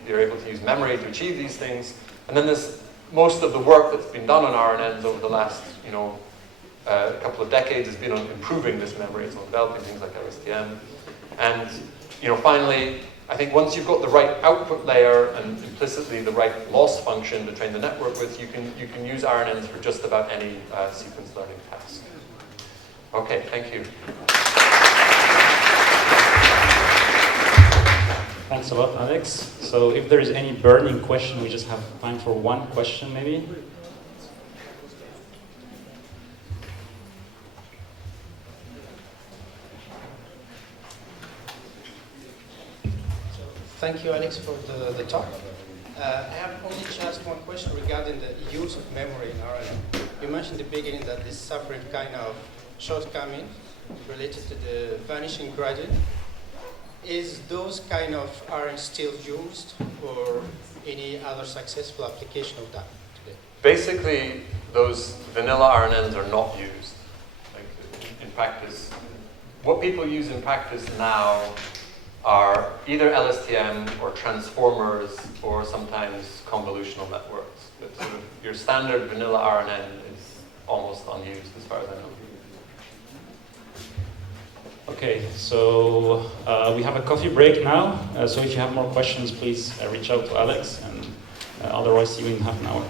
they're able to use memory to achieve these things. And then there's most of the work that's been done on RNNs over the last, a couple of decades has been on improving this memory, so developing things like LSTM. And finally, I think once you've got the right output layer and implicitly the right loss function to train the network with, you can use RNNs for just about any sequence learning task. Okay, thank you. Thanks a lot, Alex. So if there is any burning question, we just have time for one question maybe. Thank you, Alex, for the talk. I have only just one question regarding the use of memory in RNN. You mentioned at the beginning that this suffering kind of shortcoming related to the vanishing gradient. Is those kind of RNN still used, or any other successful application of that today? Basically, those vanilla RNNs are not used in practice. What people use in practice now are either LSTM or transformers or sometimes convolutional networks. But sort of your standard vanilla RNN is almost unused as far as I know. Okay, so we have a coffee break now. So if you have more questions, please reach out to Alex, and otherwise see you in half an hour.